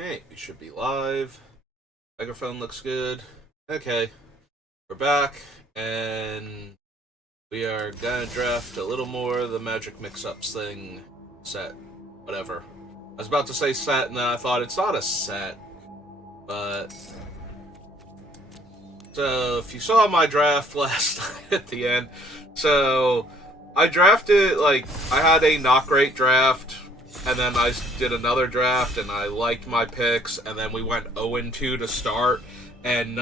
Hey, we should be live. Microphone looks good. Okay, we're back, and we are gonna draft a little more of the Magic Mix-Ups thing. Set. Whatever. I was about to say set, and then I thought it's not a set, but... So, if you saw my draft last night at the end, so... I drafted, I had a not great draft, and then I did another draft, and I liked my picks, and then we went 0-2 to start, and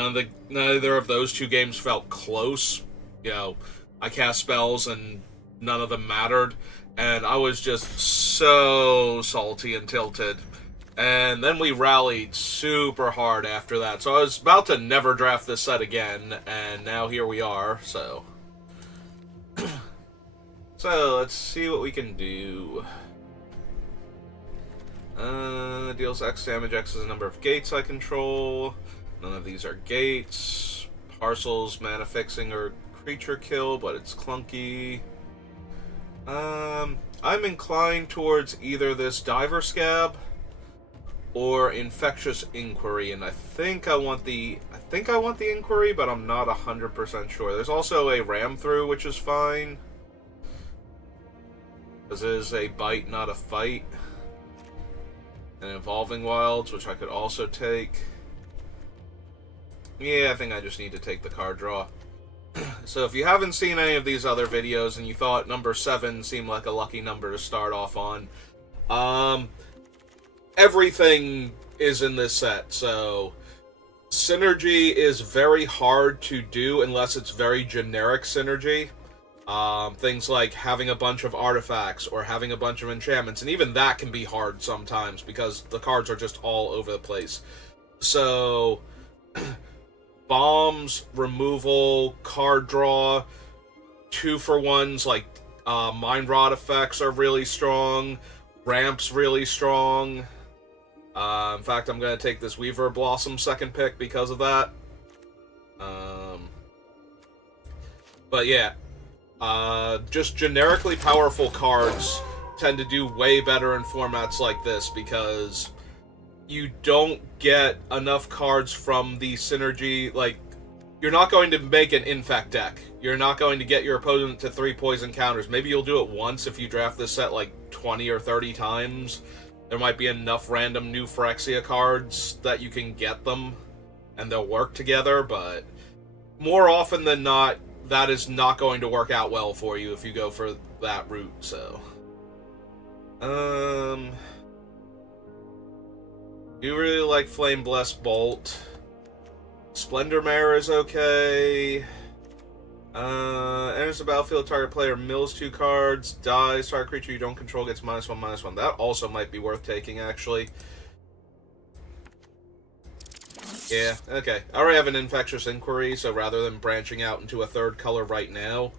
neither of those two games felt close. You know, I cast spells, and none of them mattered, and I was just so salty and tilted. And then we rallied super hard after that, so I was about to never draft this set again, and now here we are, so... So, let's see what we can do. Deals X damage. X is the number of gates I control. None of these are gates. Parcels, mana fixing, or creature kill, but it's clunky. I'm inclined towards either this Diver Scab or Infectious Inquiry, and I think I want the Inquiry, but I'm not 100% sure. There's also a Ram Through, which is fine. This is a bite, not a fight. And Evolving Wilds, which I could also take. Yeah, I think I just need to take the card draw. So if you haven't seen any of these other videos and you thought number 7 seemed like a lucky number to start off on, everything is in this set. So synergy is very hard to do unless it's very generic synergy. Things like having a bunch of artifacts or having a bunch of enchantments, and even that can be hard sometimes because the cards are just all over the place. So, bombs, removal, card draw, 2-for-1s like Mind Rot effects are really strong, ramps really strong. In fact, I'm going to take this Weaver Blossom second pick because of that. But yeah. Just generically powerful cards tend to do way better in formats like this because you don't get enough cards from the synergy. Like, you're not going to make an Infect deck. You're not going to get your opponent to 3 poison counters. Maybe you'll do it once if you draft this set like 20 or 30 times. There might be enough random new Phyrexia cards that you can get them and they'll work together, but more often than not, that is not going to work out well for you if you go for that route, so... Do you really like Flame Blessed Bolt? Splendor Mare is okay. Enters the battlefield, target player mills 2 cards, dies, target creature you don't control gets -1/-1. That also might be worth taking, actually. Yeah, okay. I already have an Infectious Inquiry, so rather than branching out into a third color right now,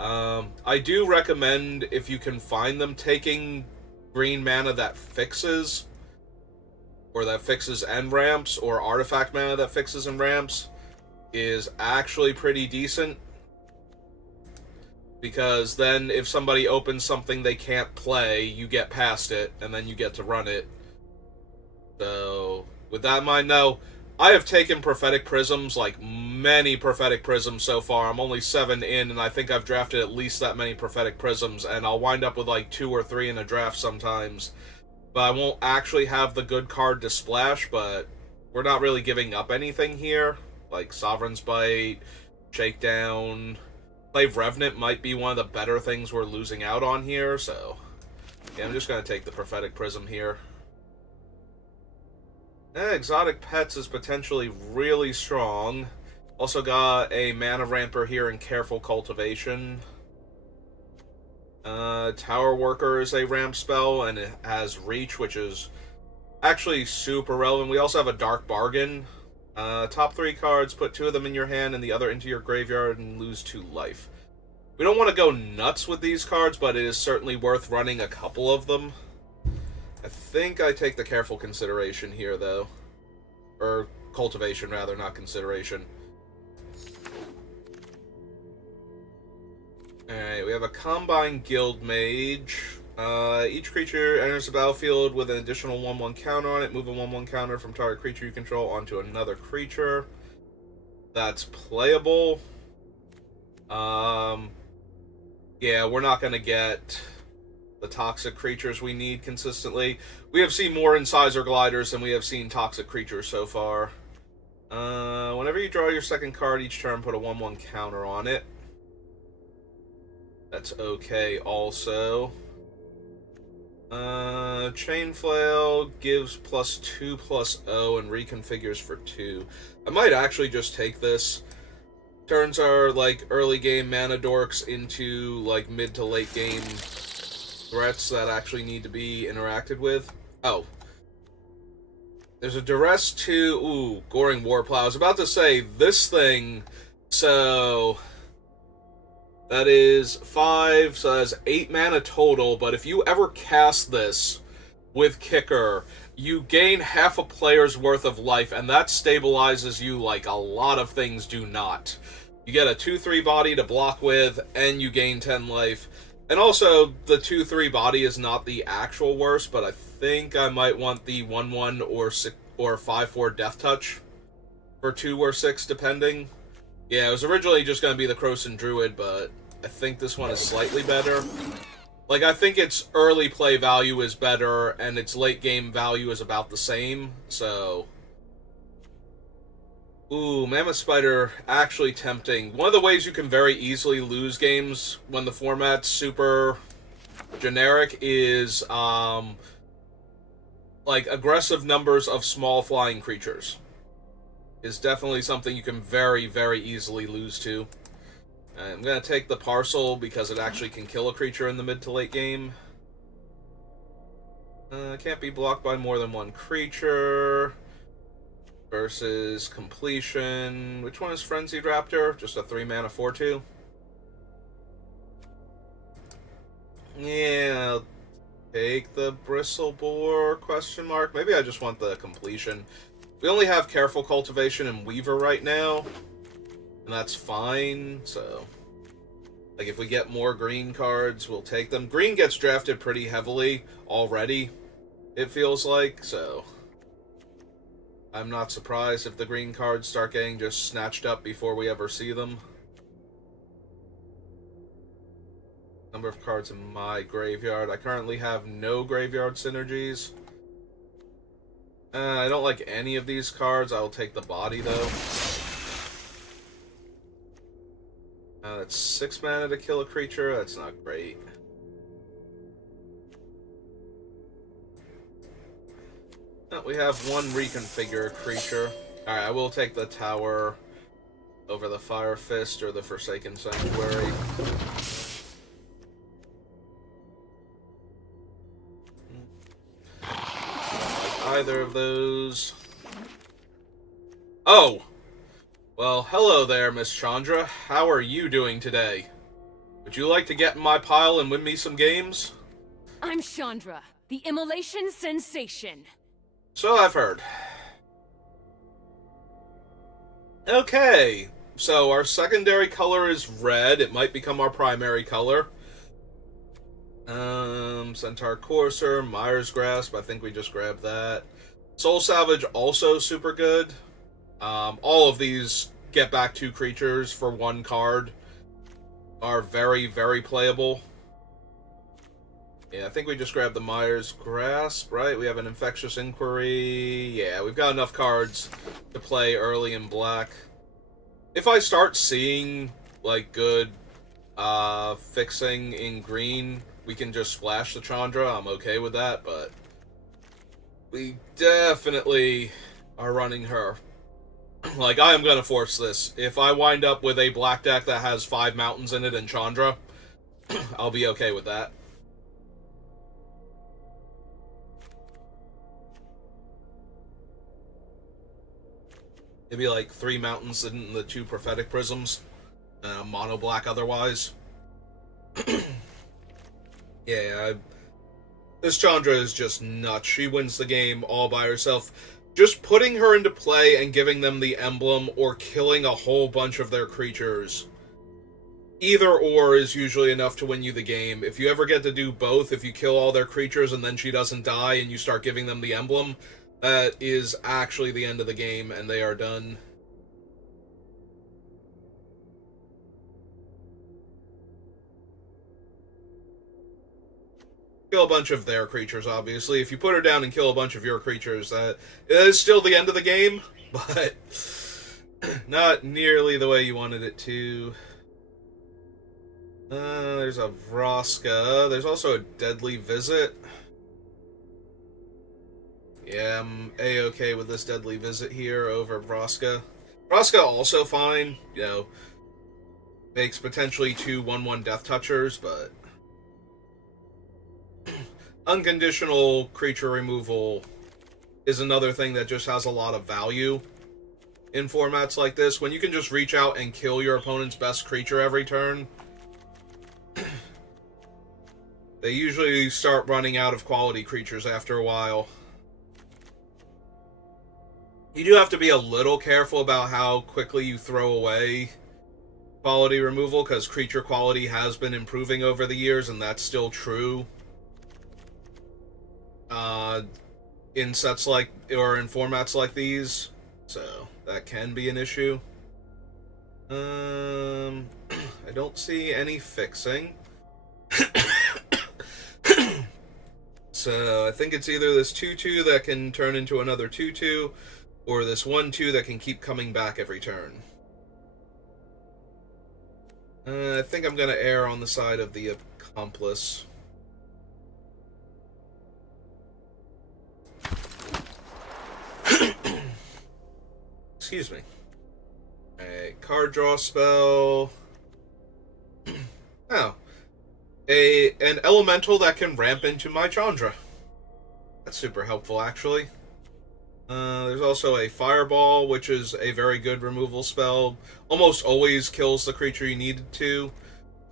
I do recommend, if you can find them, taking green mana that fixes, or that fixes and ramps, or artifact mana that fixes and ramps, is actually pretty decent. Because then if somebody opens something they can't play, you get past it, and then you get to run it. So, with that in mind, no, I have taken Prophetic Prisms, like many Prophetic Prisms so far. I'm only 7 in, and I think I've drafted at least that many Prophetic Prisms, and I'll wind up with like 2 or 3 in a draft sometimes. But I won't actually have the good card to splash, but we're not really giving up anything here. Like Sovereign's Bite, Shakedown, Clave Revenant might be one of the better things we're losing out on here, so... Yeah, I'm just going to take the Prophetic Prism here. Exotic Pets is potentially really strong. Also got a Mana Ramper here in Careful Cultivation. Tower Worker is a ramp spell, and it has Reach, which is actually super relevant. We also have a Dark Bargain. Top 3 cards, put 2 of them in your hand and the other into your graveyard and lose 2 life. We don't want to go nuts with these cards, but it is certainly worth running a couple of them. I think I take the Careful Consideration here, though. Or Cultivation, rather, not Consideration. Alright, we have a Combine Guild Mage. Each creature enters the battlefield with an additional 1/1 counter on it. Move a 1/1 counter from target creature you control onto another creature. That's playable. Yeah, we're not going to get the toxic creatures we need consistently. We have seen more Incisor Gliders than we have seen toxic creatures so far. Whenever you draw your second card each turn, put a 1/1 counter on it. That's okay also. Chain Flail gives +2/+0 and reconfigures for 2. I might actually just take this. Turns our, like, early game mana dorks into, like, mid to late game threats that actually need to be interacted with. Oh. There's a Duress 2... Ooh, Goring Warplow. I was about to say, this thing... So... That is 5, so that's 8 mana total, but if you ever cast this with Kicker, you gain half a player's worth of life, and that stabilizes you like a lot of things do not. You get a 2/3 body to block with, and you gain 10 life. And also, the 2/3 body is not the actual worst, but I think I might want the 1/1 or 5/4 Death Touch for 2 or 6, depending. Yeah, it was originally just going to be the Krosan Druid, but I think this one is slightly better. Like, I think its early play value is better, and its late game value is about the same, so... Ooh, Mammoth Spider, actually tempting. One of the ways you can very easily lose games when the format's super generic is, like, aggressive numbers of small flying creatures is definitely something you can very, very easily lose to. I'm going to take the Parcel because it actually can kill a creature in the mid to late game. Can't be blocked by more than one creature. Versus Completion. Which one is Frenzied Raptor? Just a 3 mana 4/2. Yeah, I'll take the Bristleboar, question mark. Maybe I just want the Completion. We only have Careful Cultivation and Weaver right now, and that's fine, so... Like, if we get more green cards, we'll take them. Green gets drafted pretty heavily already, it feels like, so... I'm not surprised if the green cards start getting just snatched up before we ever see them. Number of cards in my graveyard. I currently have no graveyard synergies. I don't like any of these cards. I will take the body, though. That's 6 mana to kill a creature. That's not great. We have one reconfigure creature. Alright, I will take the Tower over the Fire Fist or the Forsaken Sanctuary. Either of those. Oh! Well, hello there, Miss Chandra. How are you doing today? Would you like to get in my pile and win me some games? I'm Chandra, the immolation sensation. So I've heard. Okay, so our secondary color is red. It might become our primary color. Centaur Courser, Mire's Grasp, I think we just grabbed that. Soul Salvage, also super good. All of these get back 2 creatures for 1 card are very, very playable. Yeah, I think we just grabbed the Mire's Grasp, right? We have an Infectious Inquiry. Yeah, we've got enough cards to play early in black. If I start seeing, like, good fixing in green, we can just splash the Chandra. I'm okay with that, but we definitely are running her. Like, I am going to force this. If I wind up with a black deck that has 5 mountains in it and Chandra, I'll be okay with that. Maybe like 3 mountains and the 2 prophetic prisms. Mono black otherwise. Yeah, this Chandra is just nuts. She wins the game all by herself. Just putting her into play and giving them the emblem or killing a whole bunch of their creatures. either or is usually enough to win you the game. If you ever get to do both, if you kill all their creatures and then she doesn't die and you start giving them the emblem, that is actually the end of the game and they are done. Kill a bunch of their creatures, obviously. If you put her down and kill a bunch of your creatures, that is still the end of the game, but not nearly the way you wanted it to. There's a Vraska. There's also a Deadly Visit. Yeah, I'm A-okay with this Deadly Visit here over Vraska. Vraska also fine, you know, makes potentially 2 1/1 Death Touchers, but unconditional creature removal is another thing that just has a lot of value in formats like this. When you can just reach out and kill your opponent's best creature every turn, they usually start running out of quality creatures after a while. You do have to be a little careful about how quickly you throw away quality removal, because creature quality has been improving over the years, and that's still true. In sets like, or in formats like these, so that can be an issue. I don't see any fixing. So I think it's either this 2/2 that can turn into another 2/2, or this 1/2 that can keep coming back every turn. I think I'm going to err on the side of the Accomplice. Excuse me. A card draw spell. Oh. An elemental that can ramp into my Chandra. That's super helpful, actually. There's also a Fireball, which is a very good removal spell. Almost always kills the creature you need it to.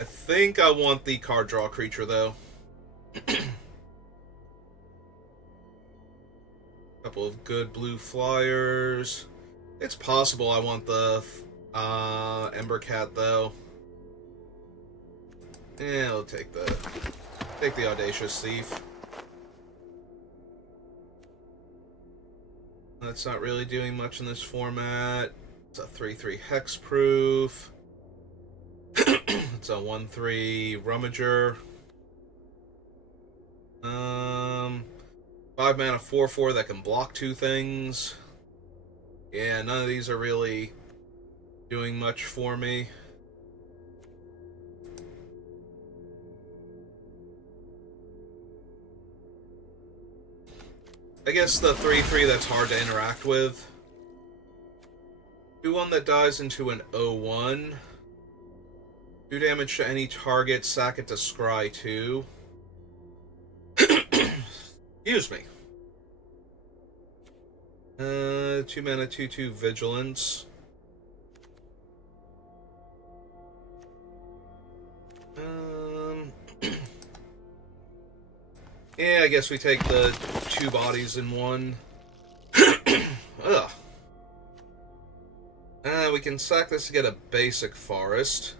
I think I want the card draw creature, though. Couple of good blue flyers. It's possible I want the Ember Cat, though. Yeah, I'll take the Audacious Thief. That's not really doing much in this format. It's a 3/3 Hexproof. It's a 1/3 Rummager. 5 mana 4/4 that can block 2 things. Yeah, none of these are really doing much for me. I guess the 3/3 that's hard to interact with. Do one that dies into an 0/1. 2 damage to any target, sack it to scry 2. Excuse me. 2 mana 2/2 Vigilance. Yeah, I guess we take the 2 bodies in 1. Ugh. We can sack this to get a basic Forest.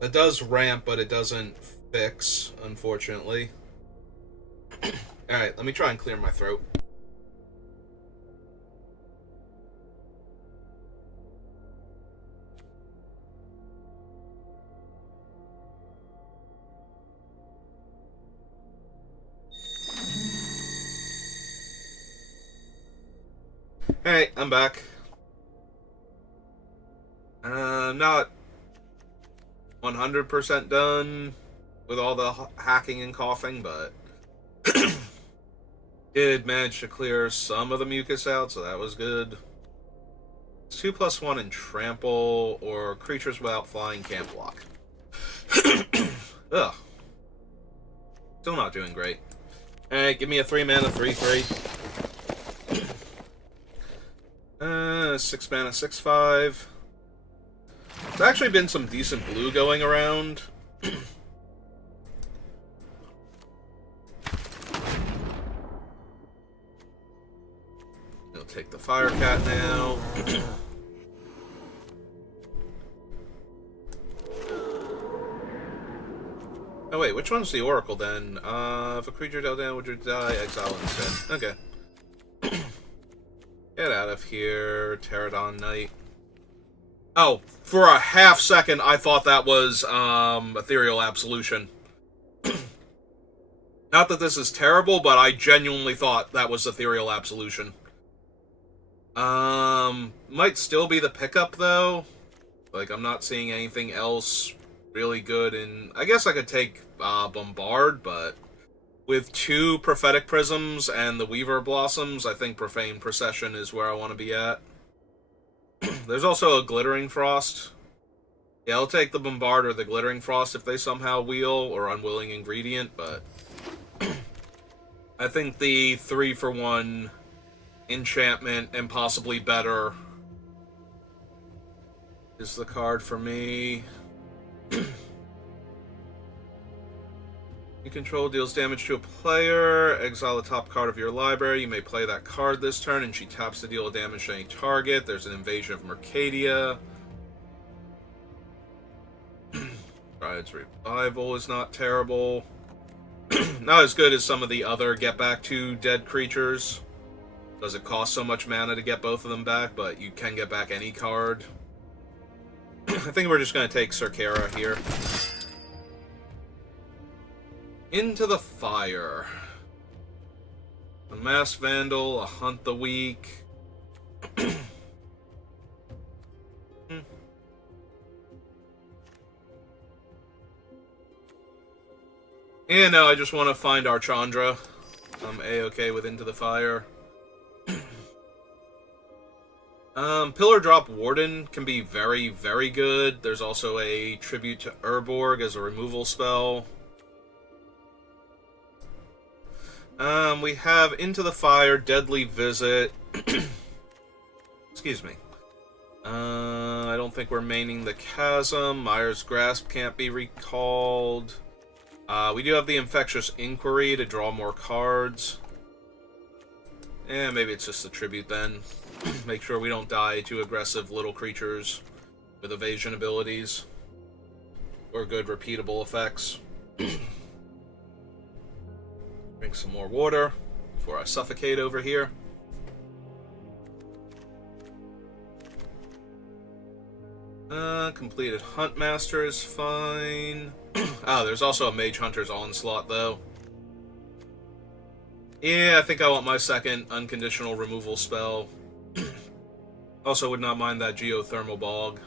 That does ramp, but it doesn't fix, unfortunately. Alright, let me try and clear my throat. Alright, I'm back. I'm not 100% done with all the hacking and coughing, but did manage to clear some of the mucus out, so that was good. It's 2/1 in Trample, or creatures without flying can't block. Ugh. Still not doing great. Alright, give me a 3 mana 3/3. 6 mana 6/5. There's actually been some decent blue going around. I'll take the Firecat now. wait, which one's the Oracle then? If a creature dealt damage would die, exile instead. Okay. Get out of here, Pterodon Knight. Oh, for a half second, I thought that was, Ethereal Absolution. Not that this is terrible, but I genuinely thought that was Ethereal Absolution. Might still be the pickup, though. Like, I'm not seeing anything else really good, and I guess I could take, Bombard, but with 2 Prophetic Prisms and the Weaver Blossoms, I think Profane Procession is where I want to be at. There's also a Glittering Frost. Yeah, I'll take the Bombard or the Glittering Frost if they somehow wheel, or Unwilling Ingredient, but I think the 3-for-1 enchantment and possibly better is the card for me. You control deals damage to a player, exile the top card of your library. You may play that card this turn, and she taps to deal damage to any target. There's an Invasion of Mercadia. Bride's Revival is not terrible. Not as good as some of the other get back to dead creatures. Does it cost so much mana to get both of them back, but you can get back any card. I think we're just going to take Cerkera here. Into the Fire. A Masked Vandal, a Hunt the Weak. Yeah, no, I just want to find Archandra. I'm A-okay with Into the Fire. Pillar Drop Warden can be very, very good. There's also a Tribute to Urborg as a removal spell. We have Into the Fire, Deadly Visit. Excuse me. I don't think we're maining the Chasm. Mire's Grasp can't be recalled. We do have the Infectious Inquiry to draw more cards. Maybe it's just a Tribute then. Make sure we don't die to aggressive little creatures with evasion abilities. Or good repeatable effects. Drink some more water before I suffocate over here. Completed Huntmaster is fine. Oh, there's also a Mage Hunter's Onslaught, though. Yeah, I think I want my second unconditional removal spell. Also would not mind that Geothermal Bog.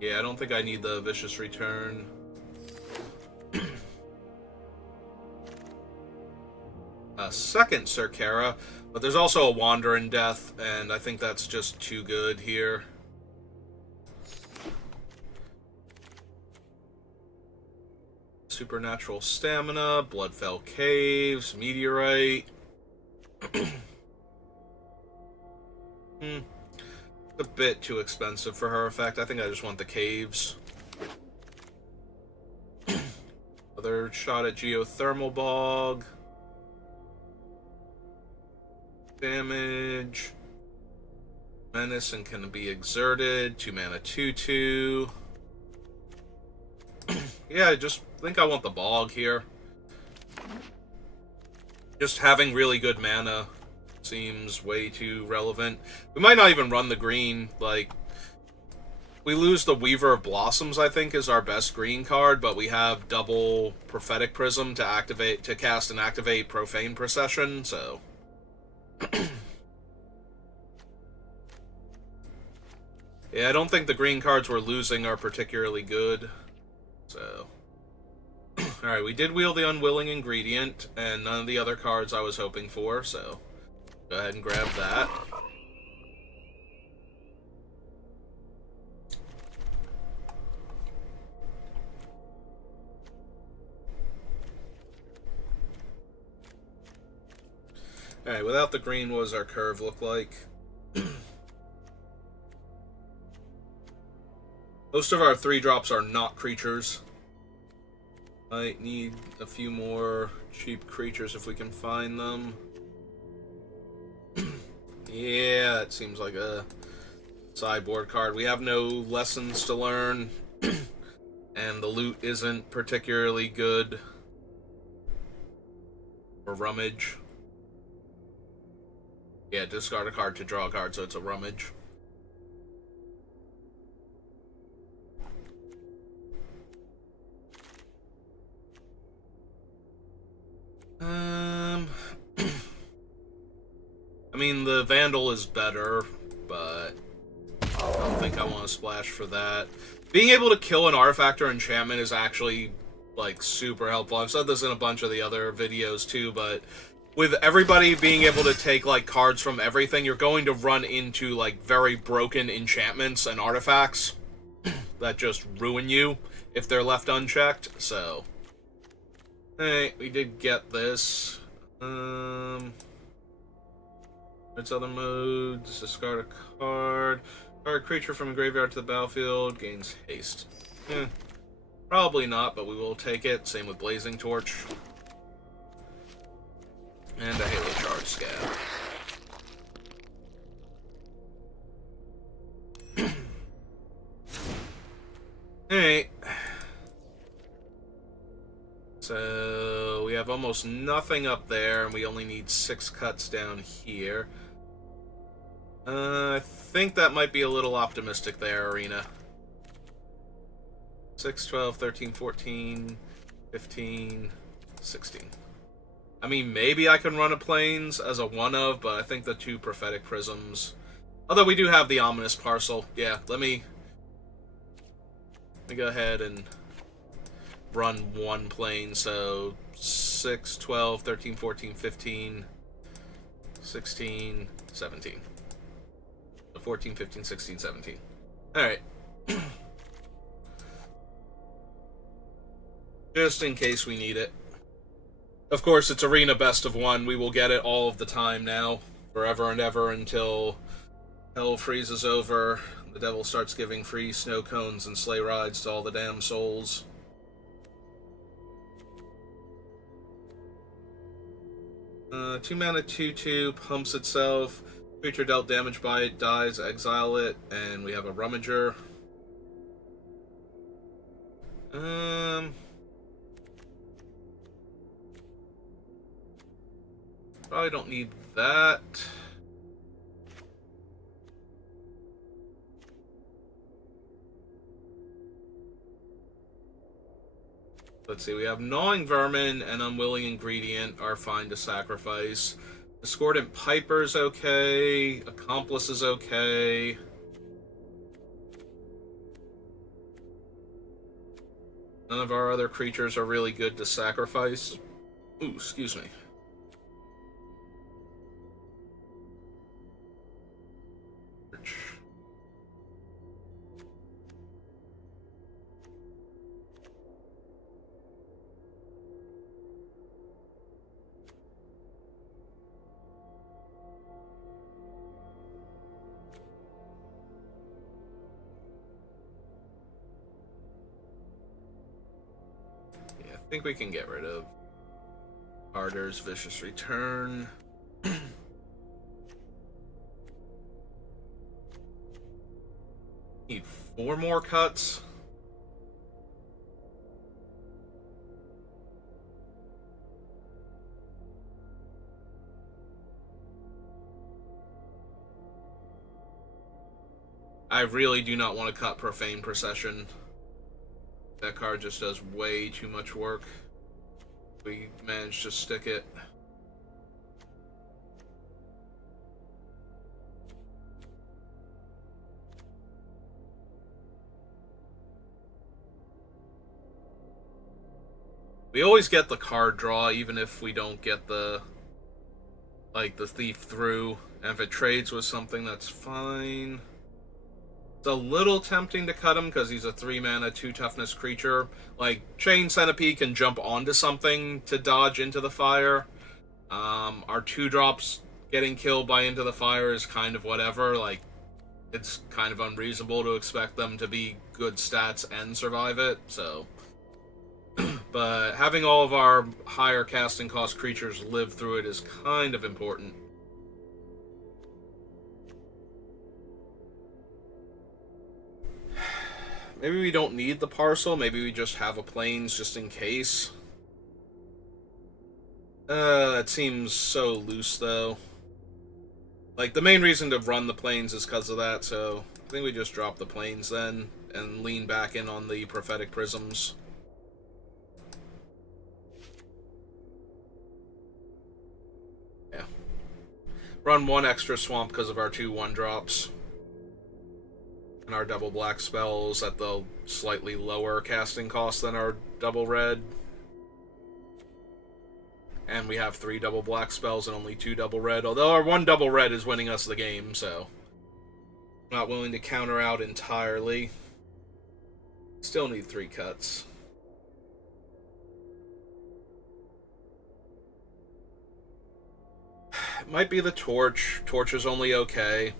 Yeah, I don't think I need the Vicious Return. A second Cerkera, but there's also a Wandering Death, and I think that's just too good here. Supernatural Stamina, Bloodfell Caves, Meteorite. A bit too expensive for her effect. I think I just want the caves. Another shot at Geothermal Bog. Damage. Menace and can be exerted. 2 mana 2/2. Yeah, I just think I want the Bog here. Just having really good mana seems way too relevant. We might not even run the green. Like, we lose the Weaver of Blossoms, I think, is our best green card, but we have double Prophetic Prism to cast and activate Profane Procession, so... Yeah, I don't think the green cards we're losing are particularly good, so... Alright, we did wheel the Unwilling Ingredient, and none of the other cards I was hoping for, so... Go ahead and grab that. Alright, without the green, what does our curve look like? Most of our 3-drops are not creatures. Might need a few more cheap creatures if we can find them. Yeah, that seems like a sideboard card. We have no lessons to learn. and the loot isn't particularly good. Or rummage. Yeah, discard a card to draw a card, so it's a rummage. I mean, the Vandal is better, but I don't think I want to splash for that. Being able to kill an artifact or enchantment is actually, like, super helpful. I've said this in a bunch of the other videos, too, but with everybody being able to take, like, cards from everything, you're going to run into, like, very broken enchantments and artifacts that just ruin you if they're left unchecked, so... Hey, we did get this. Its other modes, discard a card. Target creature from a graveyard to the battlefield gains haste. Probably not, but we will take it. Same with Blazing Torch. And a Halo Charge Scab. Alright. So, we have almost nothing up there, and we only need 6 cuts down here. I think that might be a little optimistic there, Arena. 6, 12, 13, 14, 15, 16. I mean, maybe I can run a Plains as a one-of, but I think the 2 Prophetic Prisms... Although we do have the Ominous Parcel. Yeah, let me go ahead and run 1 plane, so 6, 12, 13, 14, 15, 16, 17. 14, 15, 16, 17. Alright. Just in case we need it. Of course, it's Arena Best of 1. We will get it all of the time now. Forever and ever until Hell freezes over. The devil starts giving free snow cones and sleigh rides to all the damn souls. Two mana 2/2 pumps itself. Creature dealt damage by it dies, exile it, and we have a Rummager. Probably don't need that. Let's see, we have Gnawing Vermin and Unwilling Ingredient are fine to sacrifice. Discordant Piper's okay. Accomplice is okay. None of our other creatures are really good to sacrifice. Ooh, excuse me. I think we can get rid of Ardor's Vicious Return. Need 4 more cuts. I really do not want to cut Profane Procession. That card just does way too much work. We managed to stick it. We always get the card draw, even if we don't get the Thief through. And if it trades with something, that's fine. It's a little tempting to cut him because he's a 3 mana, 2 toughness creature. Like, Chain Centipede can jump onto something to dodge Into the Fire. Our 2-drops getting killed by Into the Fire is kind of whatever. Like, it's kind of unreasonable to expect them to be good stats and survive it, so... But having all of our higher casting cost creatures live through it is kind of important. Maybe we don't need the parcel. Maybe we just have a plains just in case. That seems so loose, though. Like, the main reason to run the plains is because of that, so I think we just drop the plains then and lean back in on the prophetic prisms. Yeah. Run one extra swamp because of our 2 1-drops. And our double black spells at the slightly lower casting cost than our double red. And we have 3 double black spells and only 2 double red, although our 1 double red is winning us the game, so not willing to counter out entirely. Still need 3 cuts. It might be the torch. Torch is only okay.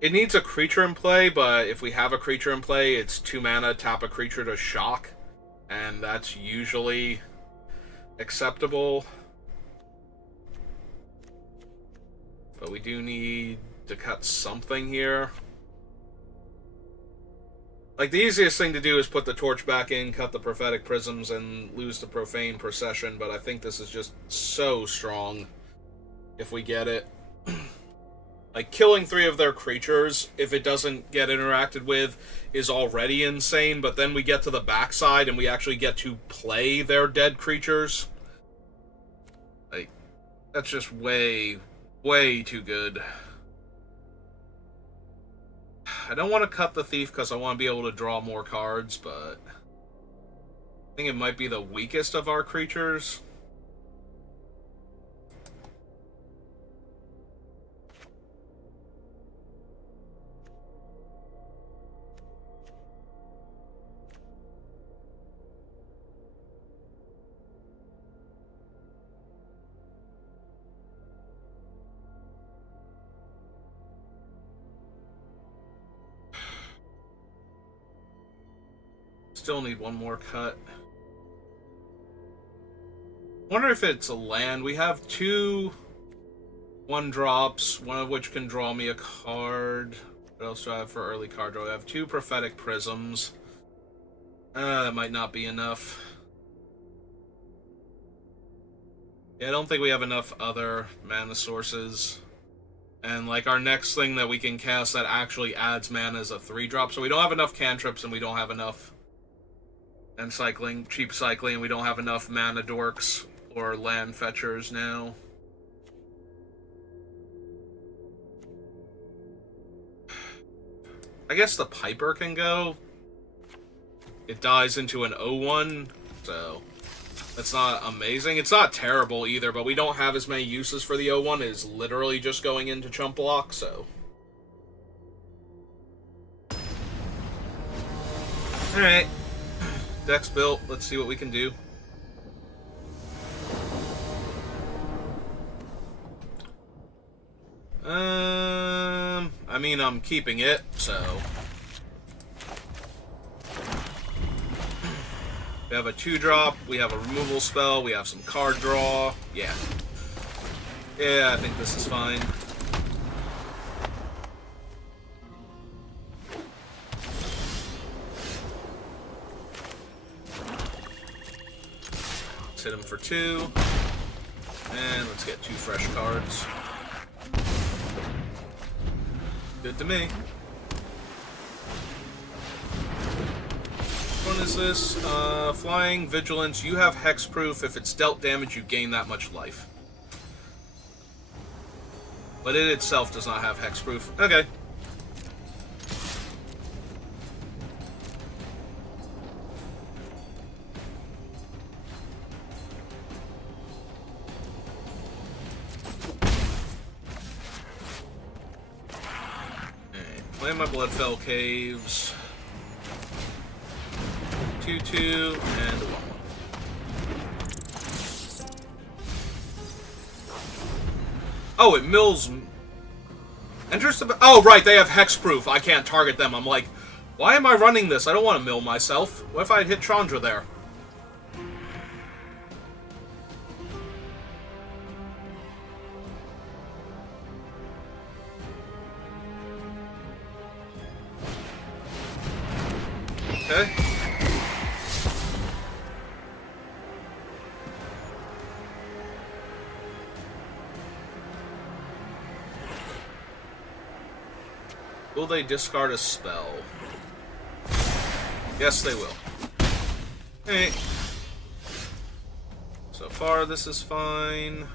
It needs a creature in play, but if we have a creature in play, it's 2 mana, tap a creature to shock, and that's usually acceptable. But we do need to cut something here. Like, the easiest thing to do is put the torch back in, cut the prophetic prisms, and lose the profane procession, but I think this is just so strong if we get it. Like, killing 3 of their creatures, if it doesn't get interacted with, is already insane, but then we get to the backside and we actually get to play their dead creatures. Like, that's just way, way too good. I don't want to cut the Thief because I want to be able to draw more cards, but I think it might be the weakest of our creatures. Still need 1 more cut. Wonder if it's a land. We have 2 1-drops, one of which can draw me a card. What else do I have for early card draw? I have 2 prophetic prisms. That might not be enough. Yeah, I don't think we have enough other mana sources. And, like, our next thing that we can cast that actually adds mana is a 3-drop. So we don't have enough cantrips and we don't have enough... And cycling, cheap cycling, we don't have enough mana dorks or land fetchers now. I guess the Piper can go. It dies into an 0-1, so that's not amazing. It's not terrible either, but we don't have as many uses for the 0-1. It is literally just going into chump block, so... Alright. Deck's built. Let's see what we can do. I mean, I'm keeping it, so... We have a 2-drop, we have a removal spell, we have some card draw. Yeah. Yeah, I think this is fine. Hit him for 2. And let's get 2 fresh cards. Good to me. What is this? Flying, Vigilance. You have hexproof. If it's dealt damage, you gain that much life. But it itself does not have hexproof. Okay. Play my Bloodfell Caves. 2/2 and a 1/1. Oh, it mills. Interesting. Oh, right, they have hexproof. I can't target them. I'm like, why am I running this? I don't want to mill myself. What if I had hit Chandra there? Okay. Will they discard a spell? Yes, they will. Hey. So far, this is fine.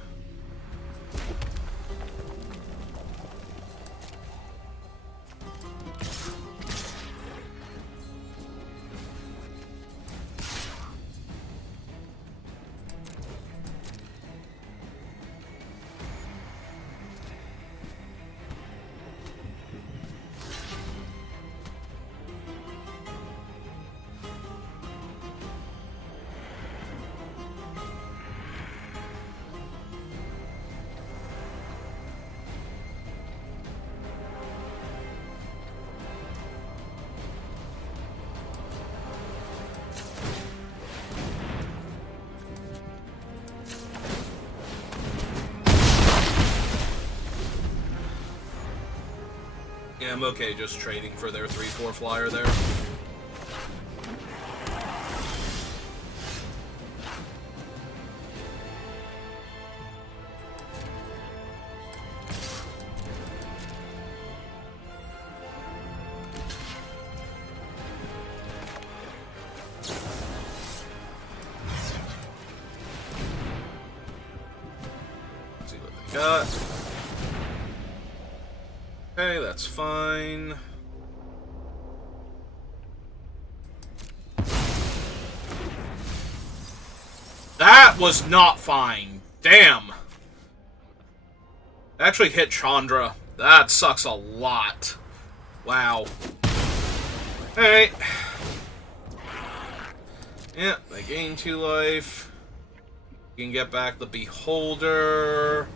Yeah, I'm okay just trading for their 3/4 flyer there. Let's see what they got. Okay, that's fine. That was not fine. Damn. Actually hit Chandra. That sucks a lot. Wow. Alright. Yeah, they gain 2 life. You can get back the Beholder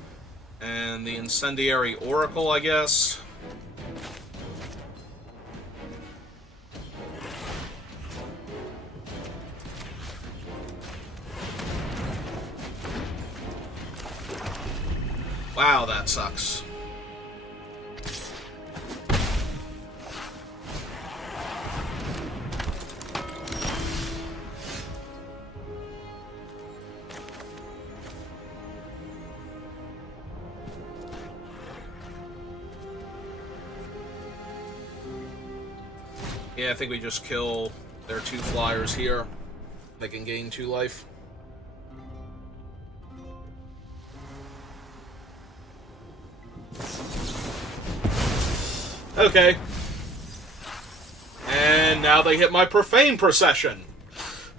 and the Incendiary Oracle, I guess. Wow, that sucks. Yeah, I think we just kill their 2 flyers here. They can gain 2 life. Okay. And now they hit my Profane Procession.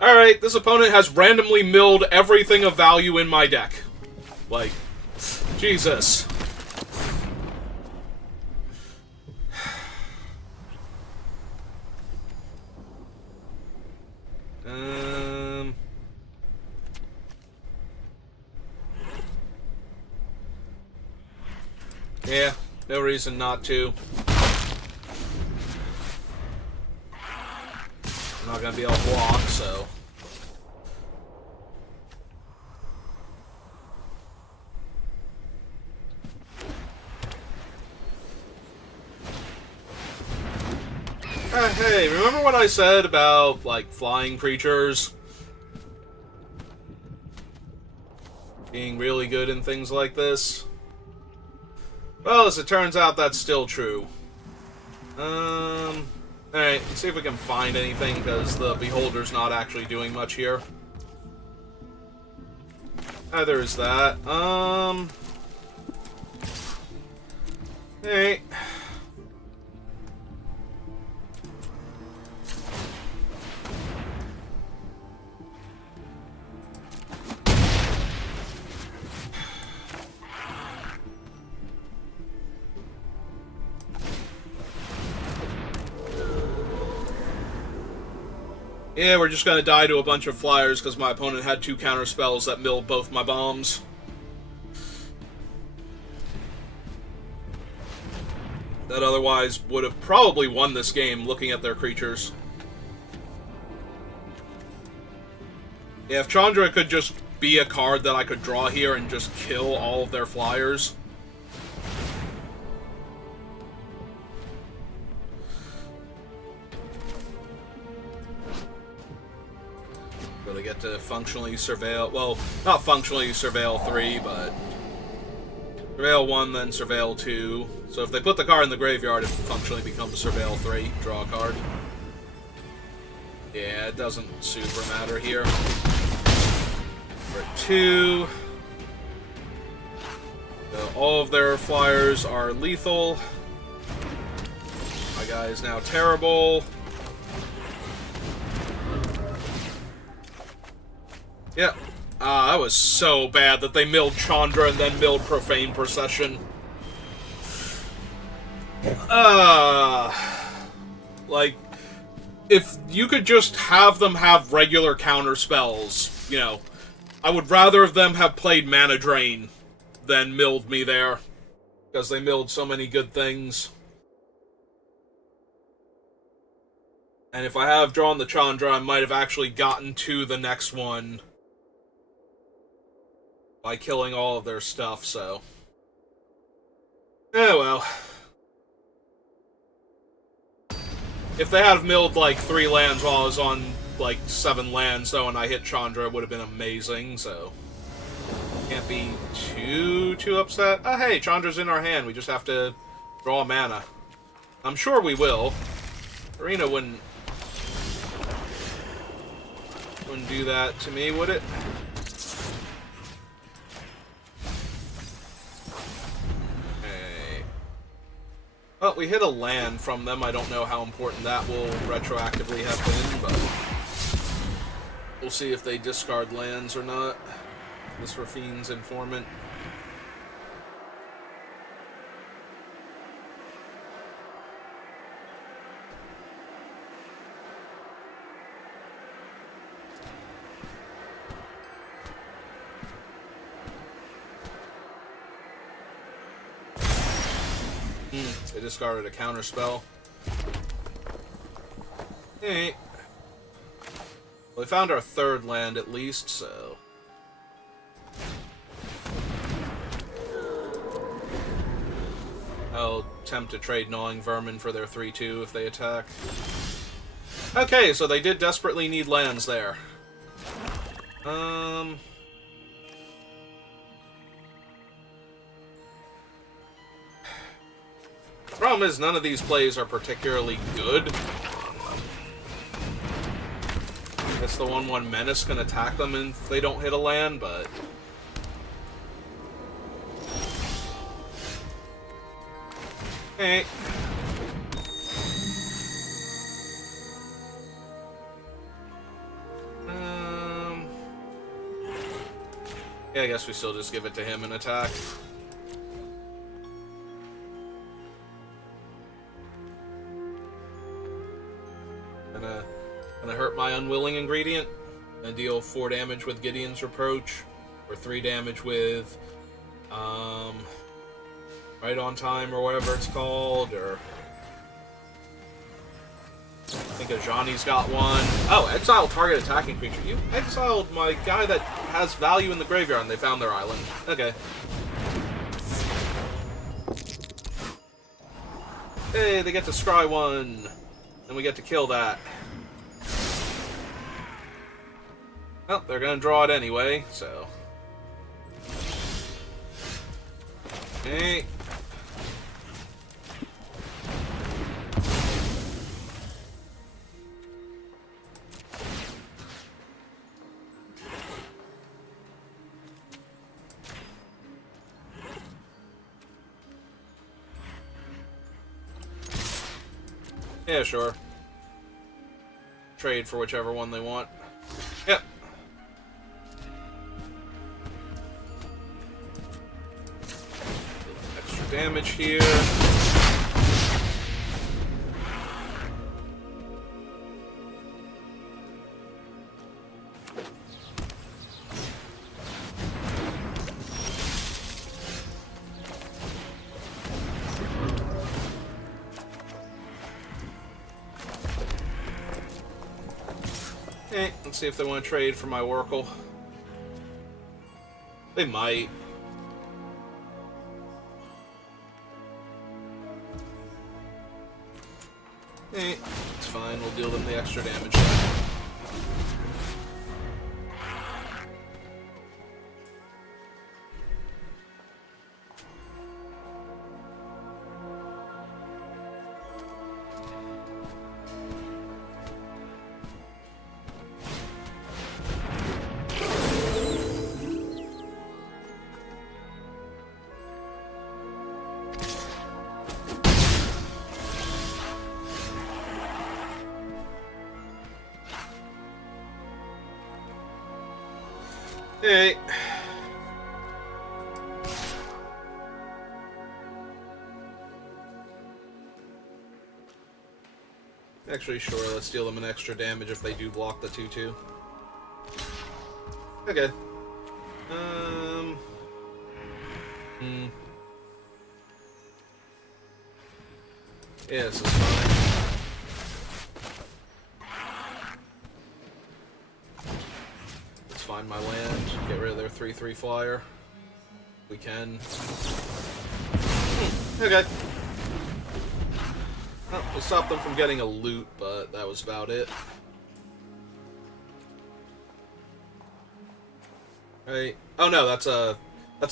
Alright, this opponent has randomly milled everything of value in my deck. Like, Jesus. Yeah, no reason not to. I'm not gonna be able to block, so. Hey, remember what I said about, like, flying creatures being really good in things like this? Well, as it turns out, that's still true. Alright, let's see if we can find anything, because the Beholder's not actually doing much here. Either is that. Hey. Yeah, we're just gonna die to a bunch of flyers because my opponent had 2 counter spells that milled both my bombs. That otherwise would have probably won this game looking at their creatures. Yeah, if Chandra could just be a card that I could draw here and just kill all of their flyers. get to functionally surveil, well, not functionally surveil 3, but surveil 1, then surveil 2. So if they put the card in the graveyard, it functionally becomes surveil 3, draw a card. Yeah, it doesn't super matter here. For 2. So all of their flyers are lethal. My guy is now terrible. Yep. That was so bad that they milled Chandra and then milled Profane Procession. Like, if you could just have them have regular counter spells, you know, I would rather them have played Mana Drain than milled me there. Because they milled so many good things. And if I have drawn the Chandra, I might have actually gotten to the next one by killing all of their stuff, so. Eh, well. If they had milled, like, 3 lands while I was on, like, 7 lands, though, and I hit Chandra, it would have been amazing, so. Can't be too upset. Oh, hey, Chandra's in our hand. We just have to draw mana. I'm sure we will. Arena wouldn't do that to me, would it? Well, we hit a land from them. I don't know how important that will retroactively have been, but we'll see if they discard lands or not. This for Fiend's Informant. They discarded a counter spell. Hey. Well, we found our 3rd land at least, so. I'll attempt to trade Gnawing Vermin for their 3/2 if they attack. Okay, so they did desperately need lands there. Problem is, none of these plays are particularly good. I guess the 1/1 Menace can attack them if they don't hit a land, but... Hey. Yeah, I guess we still just give it to him and attack. Gonna hurt my Unwilling Ingredient and deal 4 damage with Gideon's Reproach, or 3 damage with Right on Time or whatever it's called, or I think Ajani's got one. Oh, exile target attacking creature. You exiled my guy that has value in the graveyard and they found their island. Okay. Hey, they get to scry 1. And we get to kill that. Well, they're gonna draw it anyway, so. Okay. Yeah, sure. Trade for whichever one they want. Yep. Extra damage here. Let's see if they want to trade for my Oracle. They might. It's fine. We'll deal them the extra damage. Hey. Actually, sure, let's deal them an extra damage if they do block the 2-2. Okay. Yeah, this is fine. Let's find my land, get rid of their 3/3 flyer. We can. Okay. Well, we stopped them from getting a loot, but that was about it. Right. Oh no, that's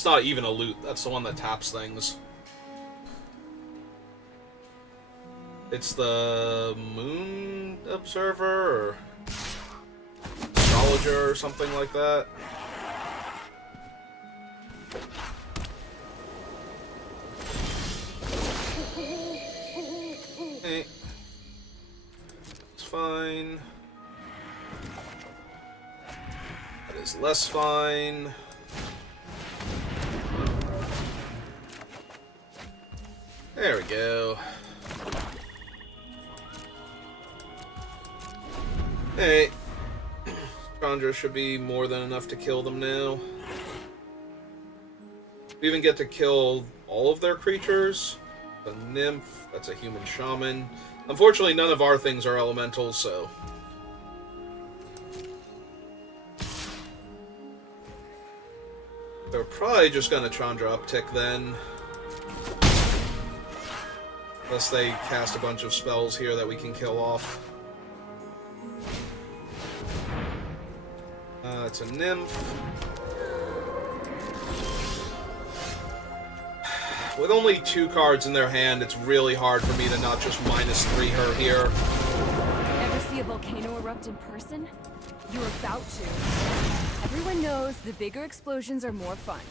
not even a loot. That's the one that taps things. It's the Moon Observer or Astrologer or something like that. Eh. It's fine. That is less fine. There we go. Hey, Chandra should be more than enough to kill them now. We even get to kill all of their creatures. The nymph, that's a human shaman. Unfortunately, none of our things are elementals, so... They're probably just gonna Chandra uptick then. Unless they cast a bunch of spells here that we can kill off. It's a nymph. With only 2 cards in their hand, it's really hard for me to not just -3 her here. Ever see a volcano erupt in person? You're about to. Everyone knows the bigger explosions are more fun.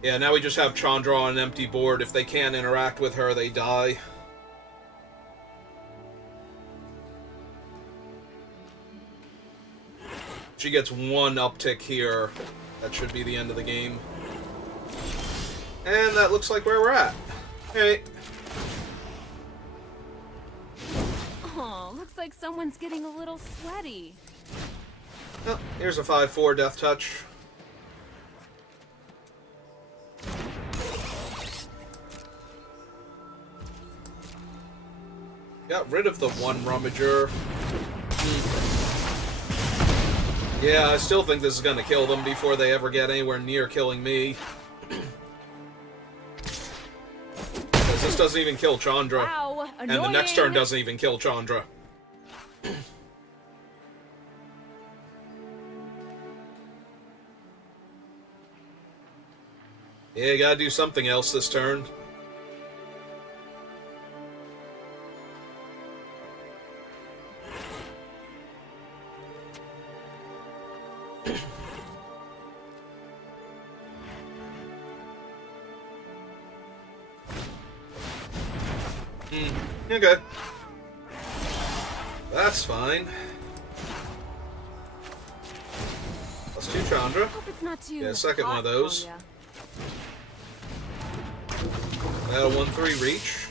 Yeah, now we just have Chandra on an empty board. If they can't interact with her, they die. She gets 1 uptick here. That should be the end of the game. And that looks like where we're at. Hey. Oh, looks like someone's getting a little sweaty. Oh, here's a 5/4 Death Touch. Got rid of the 1 Rummager. Yeah, I still think this is going to kill them before they ever get anywhere near killing me. Because this doesn't even kill Chandra. Wow, and the next turn doesn't even kill Chandra. Yeah, gotta do something else this turn. Okay. That's fine. Let's do Chandra. Hope it's not too Yeah, second one of those. hot That'll 1/3 reach.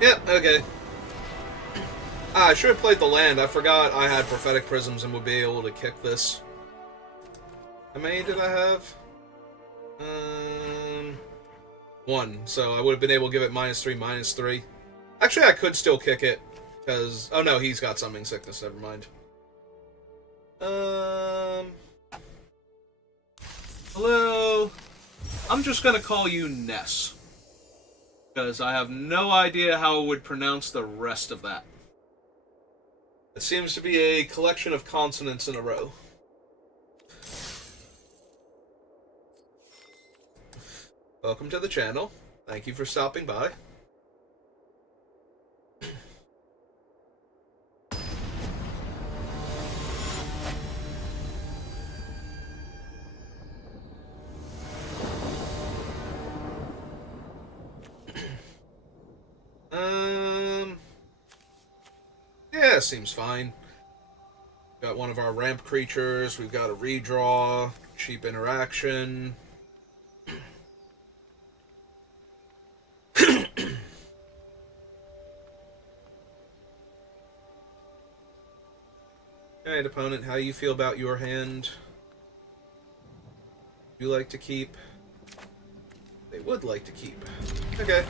Yep, okay. Ah, I should have played the land. I forgot I had Prophetic Prisms and would be able to kick this. How many did I have? 1. So I would have been able to give it -3, -3. Actually, I could still kick it. Because... Oh no, he's got Summoning Sickness. Never mind. Hello? I'm just gonna call you Ness. Because I have no idea how I would pronounce the rest of that. It seems to be a collection of consonants in a row. Welcome to the channel. Thank you for stopping by. Yeah, seems fine. Got one of our ramp creatures, we've got a redraw, cheap interaction. Alright, opponent, how you feel about your hand? You like to keep? They would like to keep. Okay.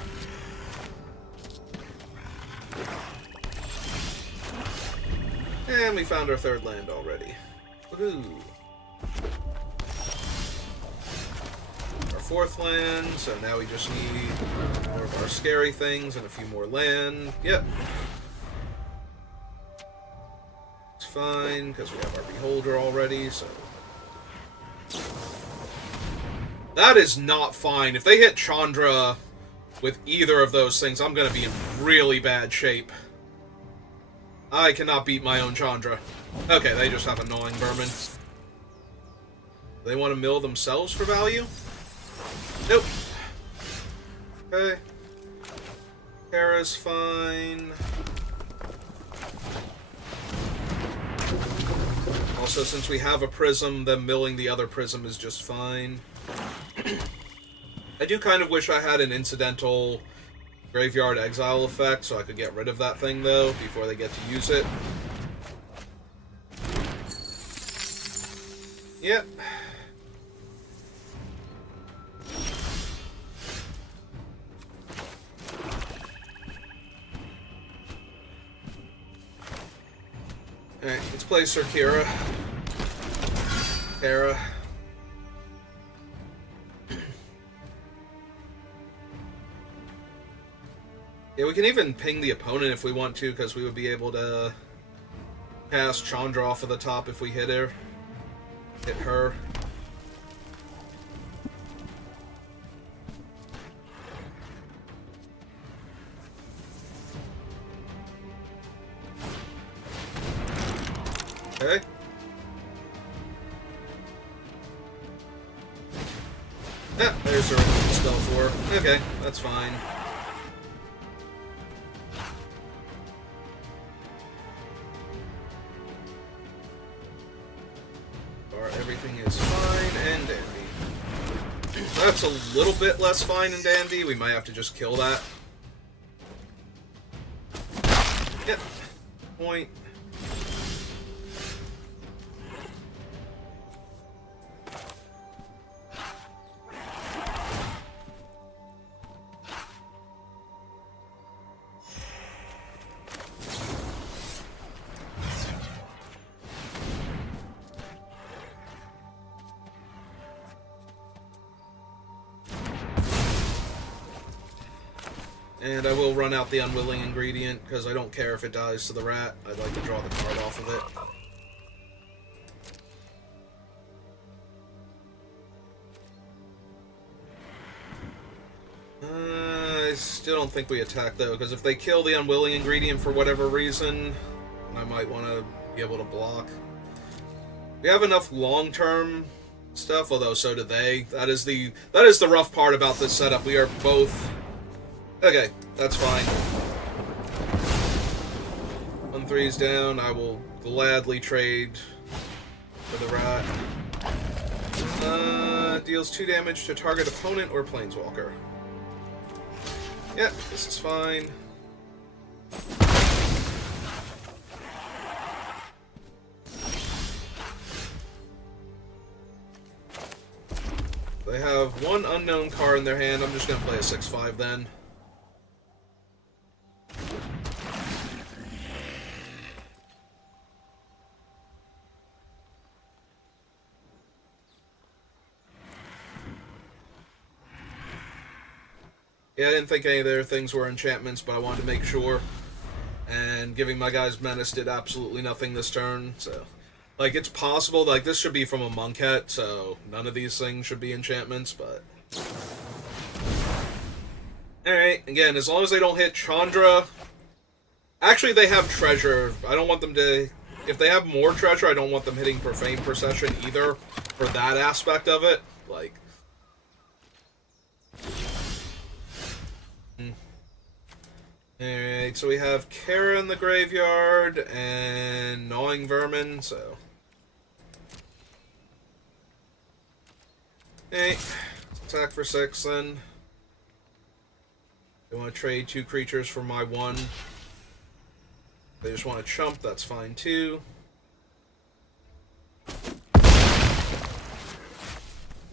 And we found our third land already. Woohoo! Our fourth land, so now we just need more of our scary things and a few more land. Yep. It's fine, because we have our Beholder already, so... That is not fine. If they hit Chandra with either of those things, I'm gonna be in really bad shape. I cannot beat my own Chandra. Okay, they just have annoying vermin. They want to mill themselves for value? Nope. Okay. Kara's fine. Also, since we have a prism, them milling the other prism is just fine. I do kind of wish I had an incidental Graveyard Exile effect, so I could get rid of that thing, though, before they get to use it. Yep. Alright, let's play Sir Kira. Kara. Yeah, we can even ping the opponent if we want to, because we would be able to cast Chandra off of the top if we hit her. Hit her. Okay. Yeah, there's her spell for her. Okay, that's fine. Everything is fine and dandy. That's a little bit less fine and dandy. We might have to just kill that. Yep. Point. And I will run out the Unwilling Ingredient, because I don't care if it dies to the rat. I'd like to draw the card off of it. I still don't think we attack, though, because if they kill the Unwilling Ingredient for whatever reason, I might want to be able to block. We have enough long-term stuff, although so do they. That is the rough part about this setup. We are both... Okay, that's fine. 1-3's down. I will gladly trade for the rat. Deals 2 damage to target opponent or planeswalker. Yeah, this is fine. They have one unknown card in their hand. I'm just going to play a 6/5 then. Yeah, I didn't think any of their things were enchantments, but I wanted to make sure. And and giving my guys Menace did absolutely nothing this turn, so... Like, it's possible, like, this should be from a Monkette, so none of these things should be enchantments, but... Alright, again, as long as they don't hit Chandra... Actually, they have Treasure. I don't want them to... If they have more Treasure, I don't want them hitting Profane Procession either, for that aspect of it. Like... Alright, so we have Kara in the graveyard, and Gnawing Vermin, so... Hey, attack for 6 then. They want to trade 2 creatures for my 1. They just want to chump, that's fine too.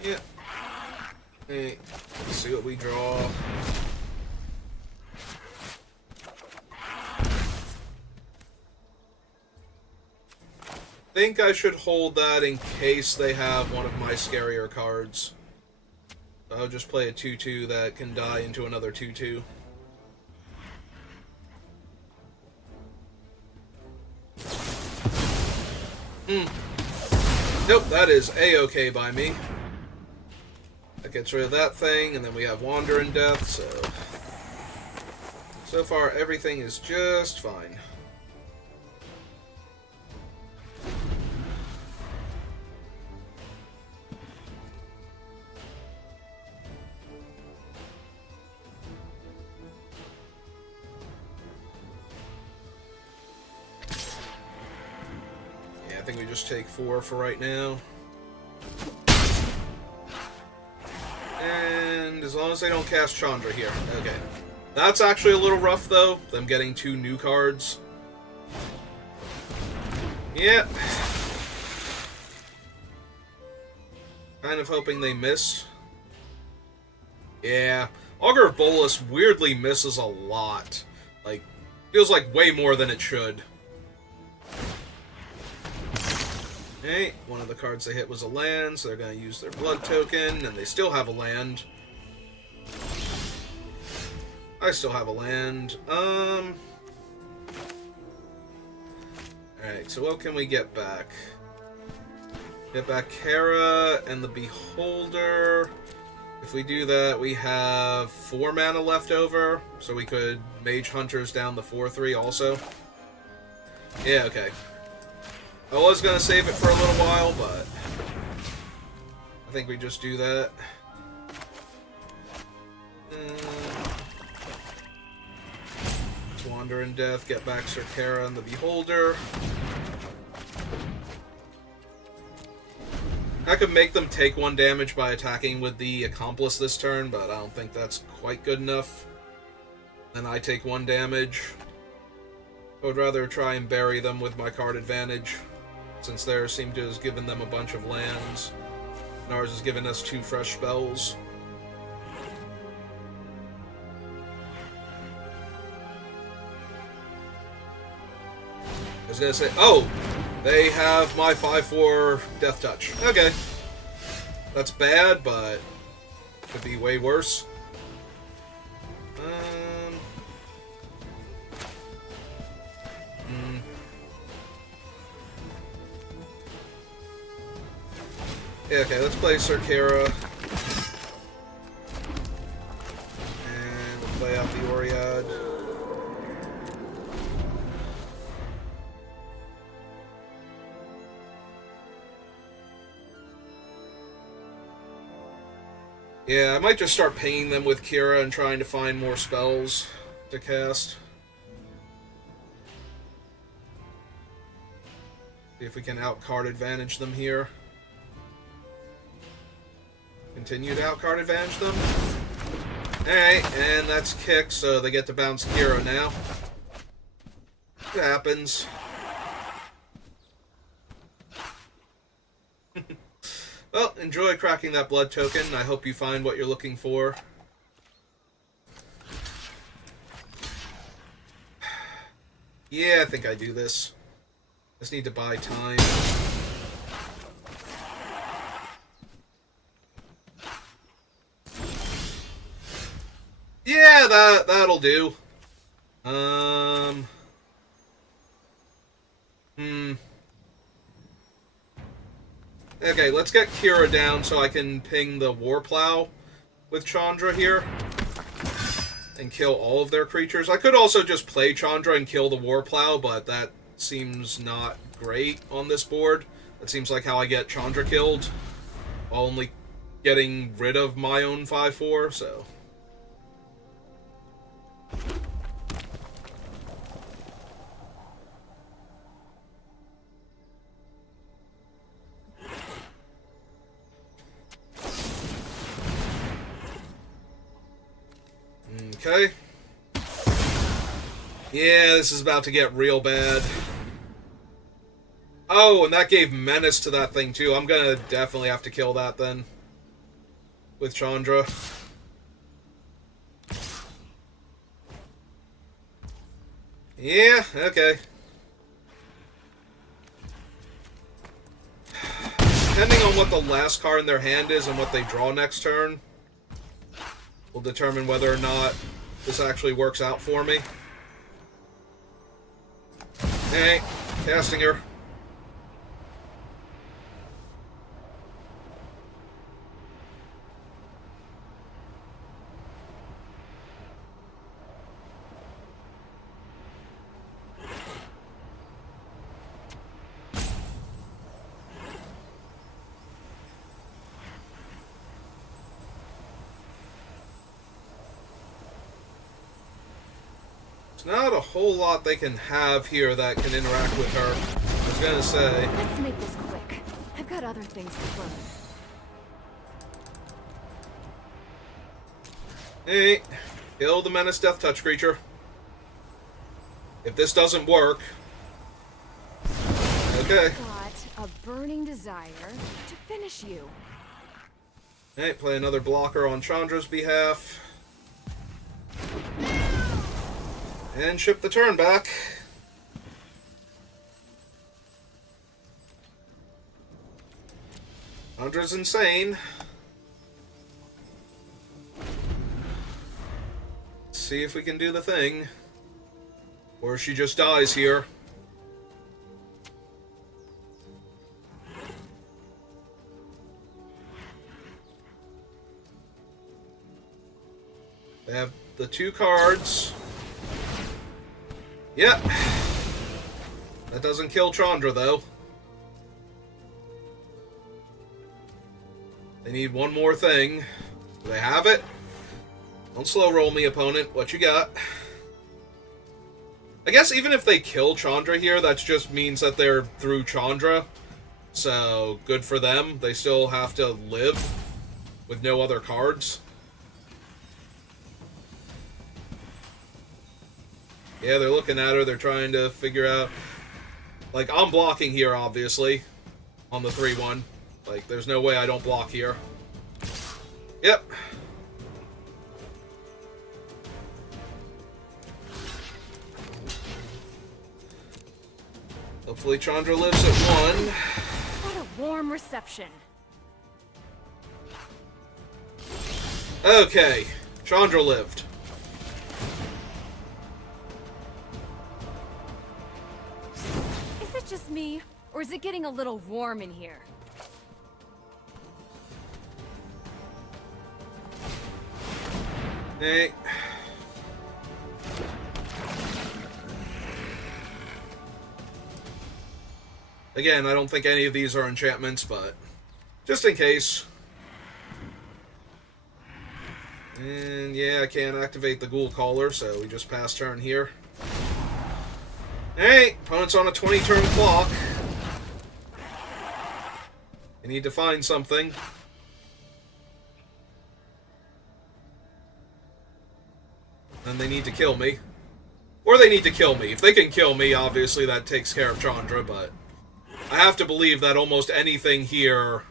Yeah. Hey, let's see what we draw. I think I should hold that in case they have one of my scarier cards. I'll just play a 2-2 that can die into another 2-2. Nope, that is A-okay by me. That gets rid of that thing, and then we have Wandering Death, so far everything is just fine. I think we just take 4 for right now. And as long as they don't cast Chandra here. Okay. That's actually a little rough, though. Them getting 2 new cards. Yep. Kind of hoping they miss. Yeah. Augur of Bolas weirdly misses a lot. Like, feels like way more than it should. Okay, one of the cards they hit was a land, so they're going to use their blood token, and they still have a land. I still have a land. Alright, so what can we get back? Get back Kara and the Beholder. If we do that, we have 4 mana left over, so we could Mage Hunters down the 4/3 also. Yeah, okay. I was going to save it for a little while, but I think we just do that. Let's Wander in Death, get back Sir Kara and the Beholder. I could make them take 1 damage by attacking with the Accomplice this turn, but I don't think that's quite good enough. Then I take 1 damage. I would rather try and bury them with my card advantage, since theirs seemed to have given them a bunch of lands, and ours has given us 2 fresh spells. I was gonna say, oh! They have my 5/4 Death Touch. Okay. That's bad, but could be way worse. Yeah, okay, let's play Sir Kara. And we'll play out the Oread. Yeah, I might just start paying them with Kira and trying to find more spells to cast. See if we can out-card advantage them here. Continue to out-card advantage them. Alright, and that's kick, so they get to bounce Kira now. It happens. Well, enjoy cracking that blood token. I hope you find what you're looking for. Yeah, I think I do this. Just need to buy time. Yeah, that'll do. Okay, let's get Kira down so I can ping the Warplow with Chandra here. And kill all of their creatures. I could also just play Chandra and kill the Warplow, but that seems not great on this board. That seems like how I get Chandra killed, while only getting rid of my own 5/4, so... Okay. Yeah, this is about to get real bad. Oh, and that gave menace to that thing, too. I'm gonna definitely have to kill that, then. With Chandra. Yeah, okay. Depending on what the last card in their hand is and what they draw next turn, will determine whether or not this actually works out for me. Hey, casting her. Not a whole lot they can have here that can interact with her. I was gonna say. Let's make this quick. I've got other things to learn. Hey, kill the Menace Death Touch creature. If this doesn't work... Okay. Got a burning desire to finish you. Hey, play another blocker on Chandra's behalf. And ship the turn back. Chandra's insane. Let's see if we can do the thing. Or she just dies here. They have the 2 cards. Yep. That doesn't kill Chandra, though. They need one more thing. Do they have it? Don't slow roll me, opponent. What you got? I guess even if they kill Chandra here, that just means that they're through Chandra. So, good for them. They still have to live with no other cards. Yeah, they're looking at her. They're trying to figure out... Like, I'm blocking here, obviously. On the 3-1. Like, there's no way I don't block here. Yep. Hopefully Chandra lives at 1. What a warm reception. Okay. Chandra lived. Is it just me, or is it getting a little warm in here? Hey. Again, I don't think any of these are enchantments, but just in case. And yeah, I can't activate the Ghoul Caller, so we just pass turn here. Hey, opponent's on a 20-turn clock. I need to find something. And they need to kill me. Or they need to kill me. If they can kill me, obviously that takes care of Chandra, but I have to believe that almost anything here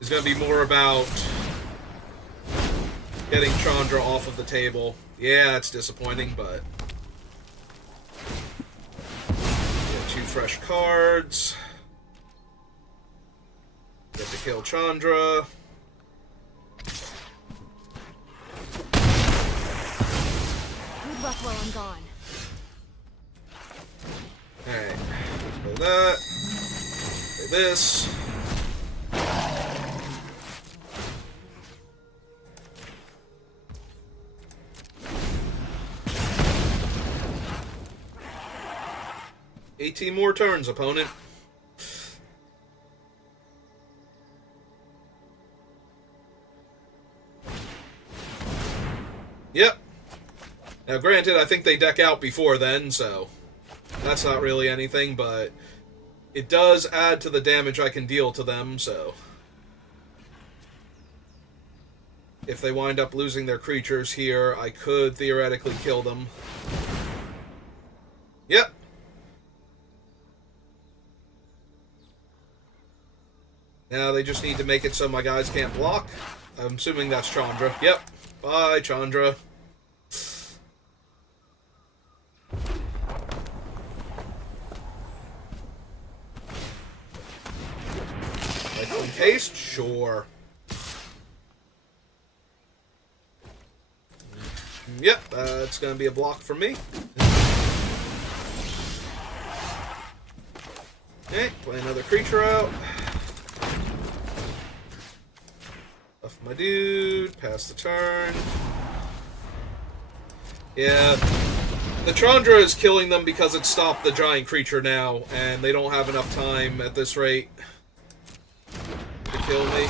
is going to be more about getting Chandra off of the table. Yeah, it's disappointing, but... Get 2 fresh cards. Get to kill Chandra. Good luck while I'm gone. Alright. that. Play this. "18 more turns, opponent." Yep. Now, granted, I think they deck out before then, so that's not really anything, but it does add to the damage I can deal to them, so if they wind up losing their creatures here, I could theoretically kill them. Yep. Now they just need to make it so my guys can't block. I'm assuming that's Chandra. Yep. Bye, Chandra. Rifling Haste? Sure. Yep, that's going to be a block for me. Okay, play another creature out. Buff my dude, pass the turn. Yeah, the Chandra is killing them because it stopped the giant creature now, and they don't have enough time at this rate to kill me.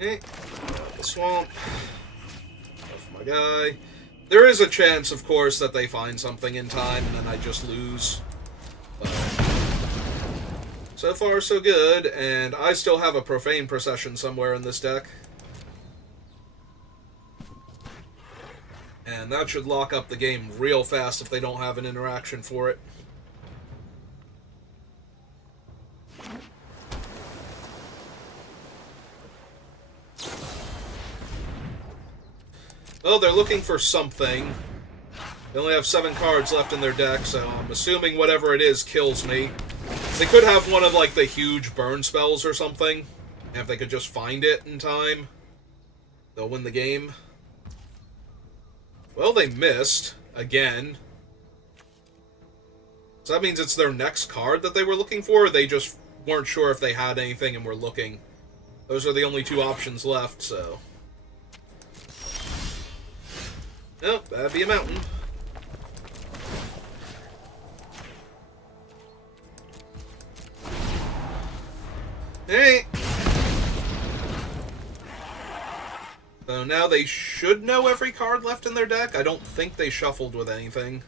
Okay, swamp. Buff my guy. There is a chance, of course, that they find something in time, and then I just lose. But so far, so good, and I still have a Profane Procession somewhere in this deck. And that should lock up the game real fast if they don't have an interaction for it. Well, they're looking for something. They only have 7 cards left in their deck, so I'm assuming whatever it is kills me. They could have one of, like, the huge burn spells or something. And if they could just find it in time, they'll win the game. Well, they missed. Again. So that means it's their next card that they were looking for, or they just weren't sure if they had anything and were looking. Those are the only 2 options left, so... Nope, that'd be a mountain. Hey! So now they should know every card left in their deck. I don't think they shuffled with anything.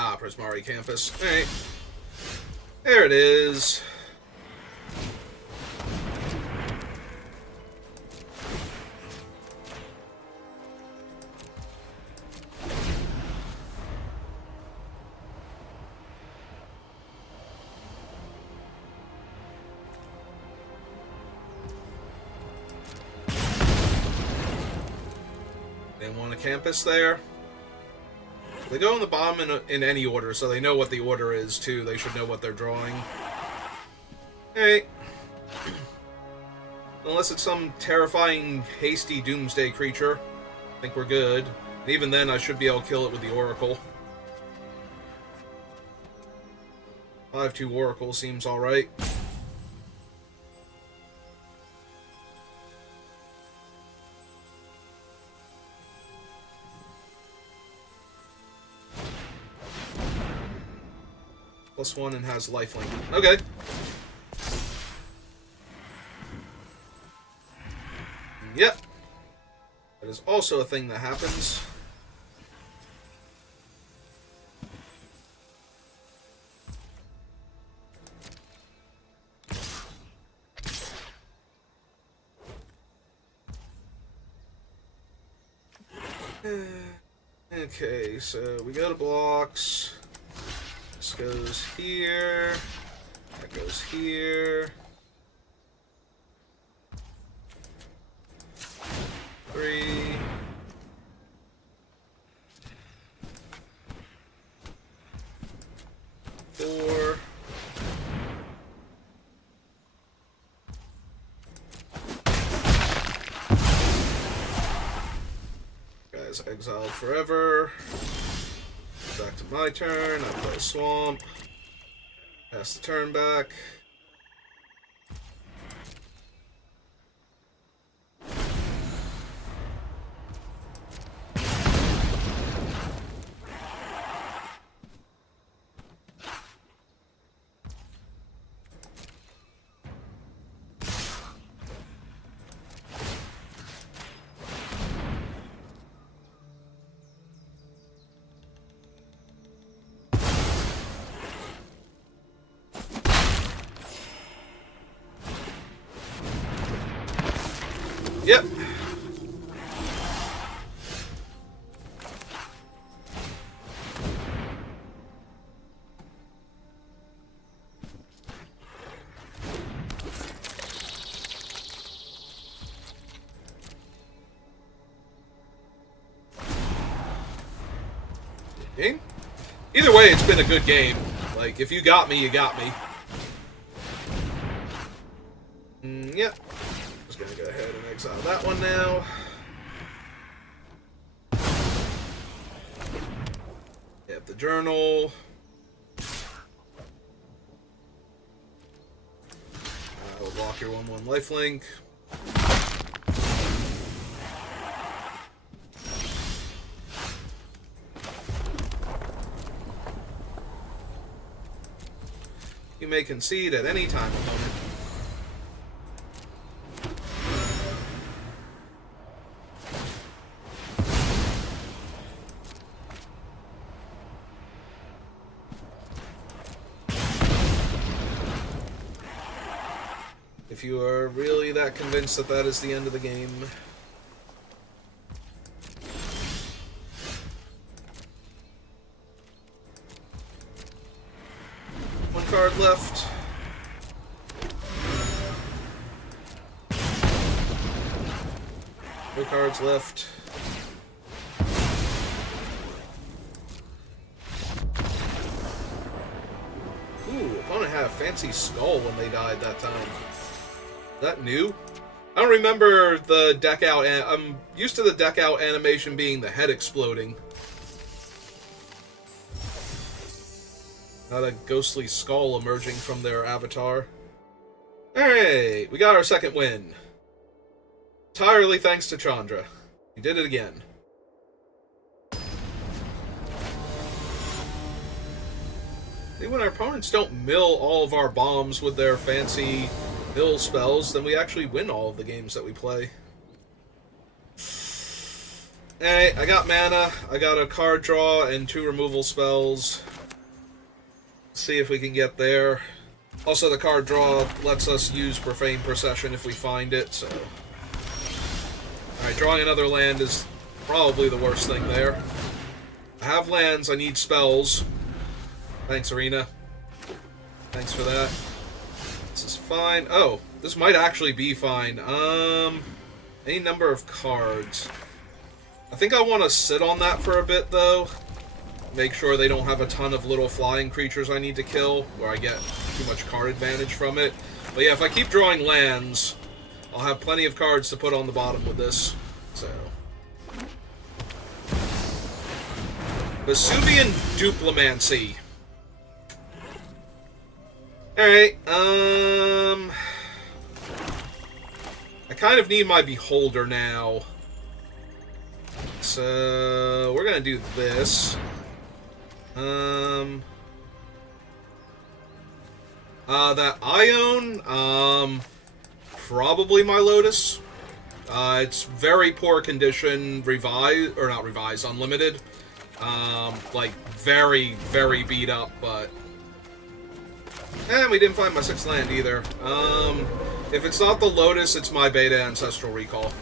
Ah, Prismari Campus. Alright. There it is. They want a Campus there. They go on the bottom in any order, so they know what the order is, too. They should know what they're drawing. Hey. Unless it's some terrifying, hasty Doomsday creature. I think we're good. And even then, I should be able to kill it with the Oracle. 5/2 Oracle seems alright. +1 and has lifelink. Okay. Yep. That is also a thing that happens. Okay, so we go to blocks. This goes here. That goes here. 3. Guy's exiled forever. Back to my turn. I play Swamp. Pass the turn back. Yep. Okay. Either way, it's been a good game. Like, if you got me, you got me. Yep. Just gonna go ahead and exile that one now. Yep, the journal. We'll block your 1/1 lifelink. You may concede at any time, opponent. If you are really that convinced that that is the end of the game. One card left. No cards left. Ooh, opponent had a fancy skull when they died that time. Is that new? I don't remember the deck out. I'm used to the deck out animation being the head exploding. Not a ghostly skull emerging from their avatar. Alright, we got our second win. Entirely thanks to Chandra. He did it again. When our opponents don't mill all of our bombs with their fancy mill spells, then we actually win all of the games that we play. Hey, I got mana, I got a card draw, and 2 removal spells. See if we can get there. Also, the card draw lets us use Profane Procession if we find it, so... Alright, drawing another land is probably the worst thing there. I have lands, I need spells. Thanks, Arena. Thanks for that. This is fine. Oh, this might actually be fine. Any number of cards. I think I want to sit on that for a bit, though. Make sure they don't have a ton of little flying creatures I need to kill, where I get too much card advantage from it. But yeah, if I keep drawing lands, I'll have plenty of cards to put on the bottom with this. So... Vesuvian Duplimancy. Alright, I kind of need my Beholder now. So, we're gonna do this. That Ione, probably my Lotus. It's very poor condition, unlimited. Like, very, very beat up, but... And we didn't find my 6th land either. If it's not the Lotus, it's my Beta Ancestral Recall.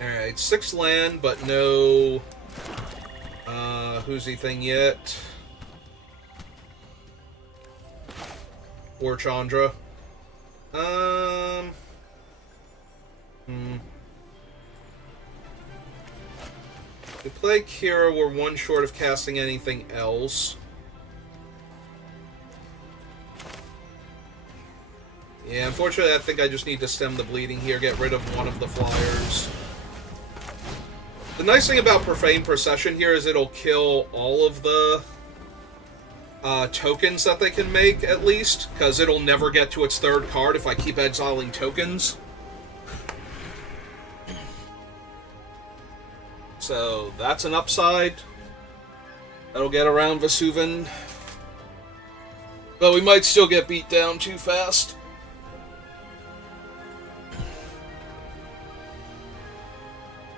Alright, 6th land, but no... Who's-y thing yet. Or Chandra. We play Kira, we're one short of casting anything else. Yeah, unfortunately, I think I just need to stem the bleeding here, get rid of one of the flyers. The nice thing about Profane Procession here is it'll kill all of the tokens that they can make, at least, because it'll never get to its third card if I keep exiling tokens. So that's an upside. That'll get around Vesuvan. But we might still get beat down too fast.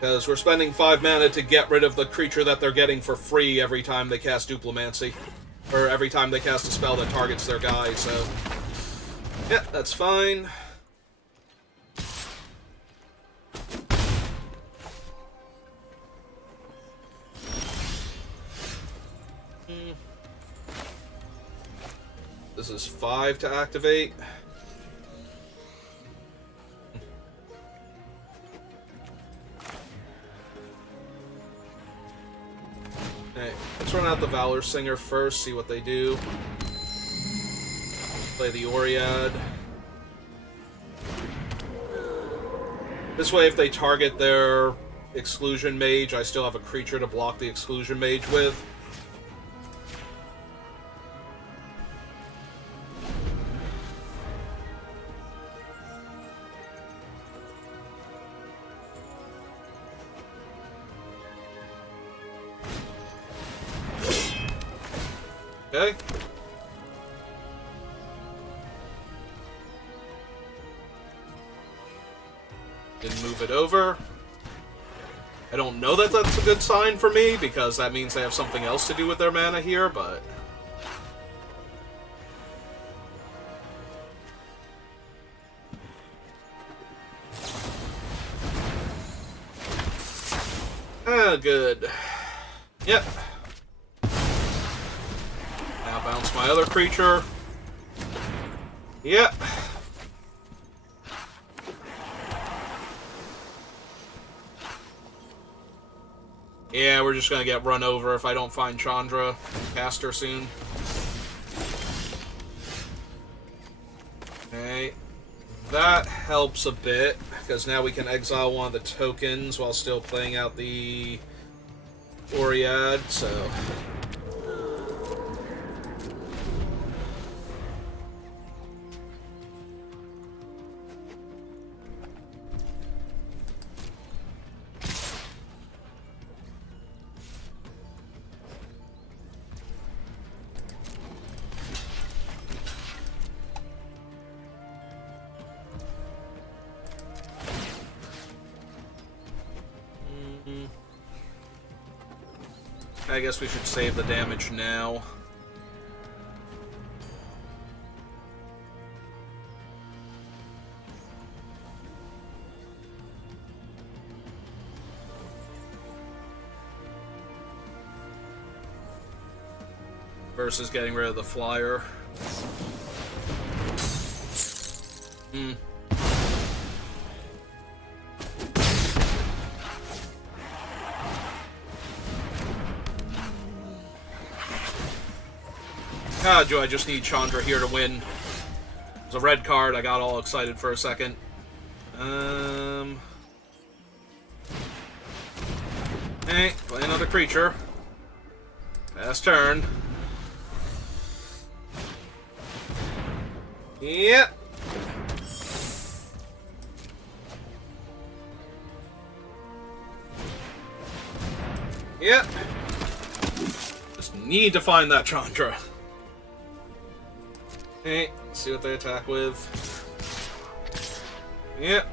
Because we're spending 5 mana to get rid of the creature that they're getting for free every time they cast Duplimancy. Or every time they cast a spell that targets their guy, so... yeah, that's fine. This is 5 to activate. Alright, let's run out the Valor Singer first, see what they do. Play the Oread. This way, if they target their Exclusion Mage, I still have a creature to block the Exclusion Mage with. Okay. Didn't move it over. I don't know that that's a good sign for me, because that means they have something else to do with their mana here, but... ah, good. Yep. Now bounce my other creature. Yep. Yeah, we're just gonna get run over if I don't find Chandra and cast her soon. Okay. That helps a bit, because now we can exile one of the tokens while still playing out the Oread, so... I guess we should save the damage now. Versus getting rid of the flyer. Hmm. Ah, do I just need Chandra here to win? It's a red card, I got all excited for a second. Hey, play another creature. Last turn. Yep. Yep. Just need to find that Chandra. Okay, let's see what they attack with. Yep.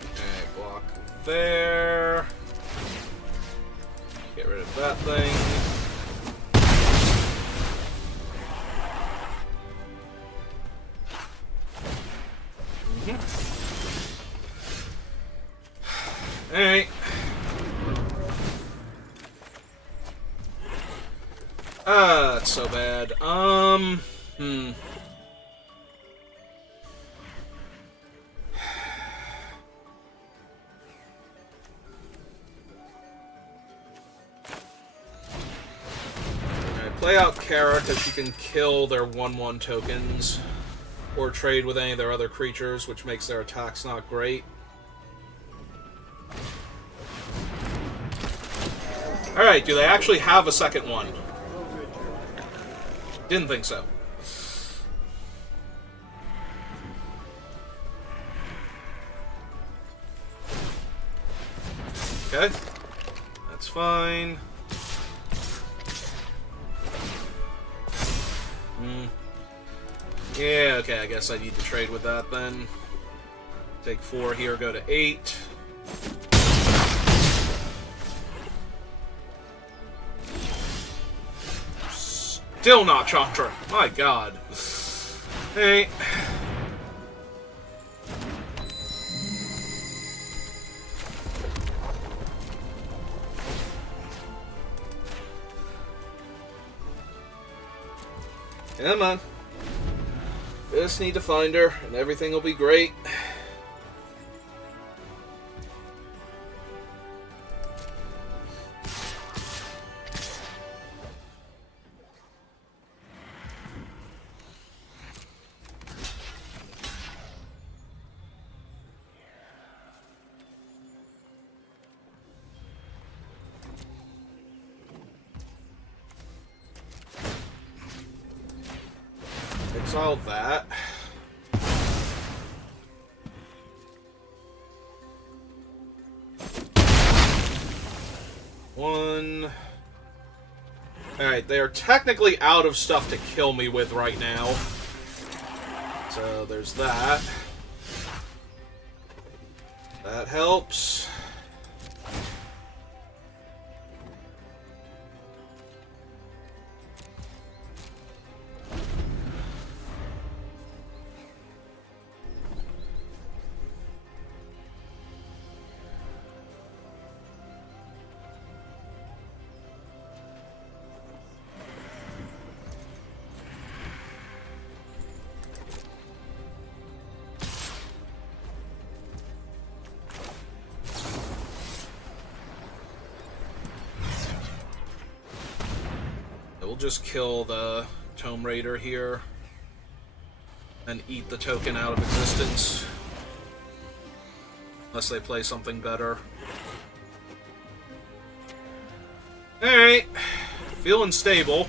Okay, block there. Get rid of that thing. Alright. Ah, that's so bad. Play out Kara because she can kill their 1/1 tokens, or trade with any of their other creatures, which makes their attacks not great. Alright, do they actually have a second one? Didn't think so. Okay. That's fine. Yeah, okay, I guess I need to trade with that then. Take 4 here, go to 8. Still not Chandra. My god. Hey. Come on. Just need to find her, and everything will be great. Exile that. One. Alright, they are technically out of stuff to kill me with right now. So there's that. That helps. We'll just kill the Tome Raider here and eat the token out of existence. Unless they play something better. Alright. Feeling stable.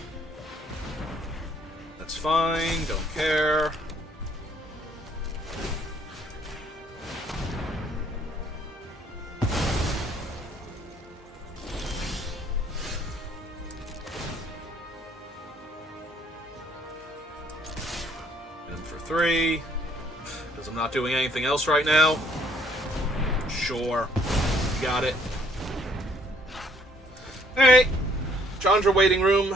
That's fine, don't care. For 3, because I'm not doing anything else right now. Sure. Got it. Alright. Chandra waiting room.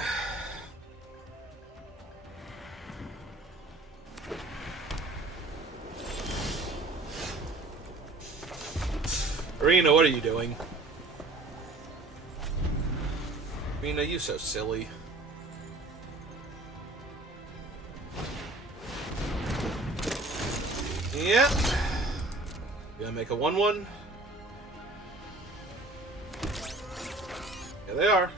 Arena, what are you doing? Arena, you so silly. Yep. Gonna make a 1/1. Here they are.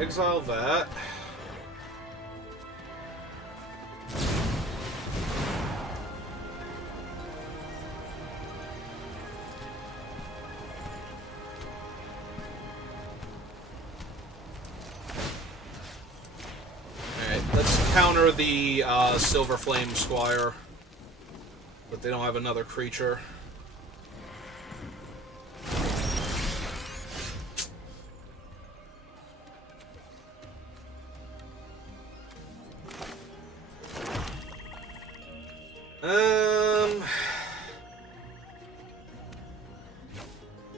Exile that. Counter the Silver Flame Squire, but they don't have another creature.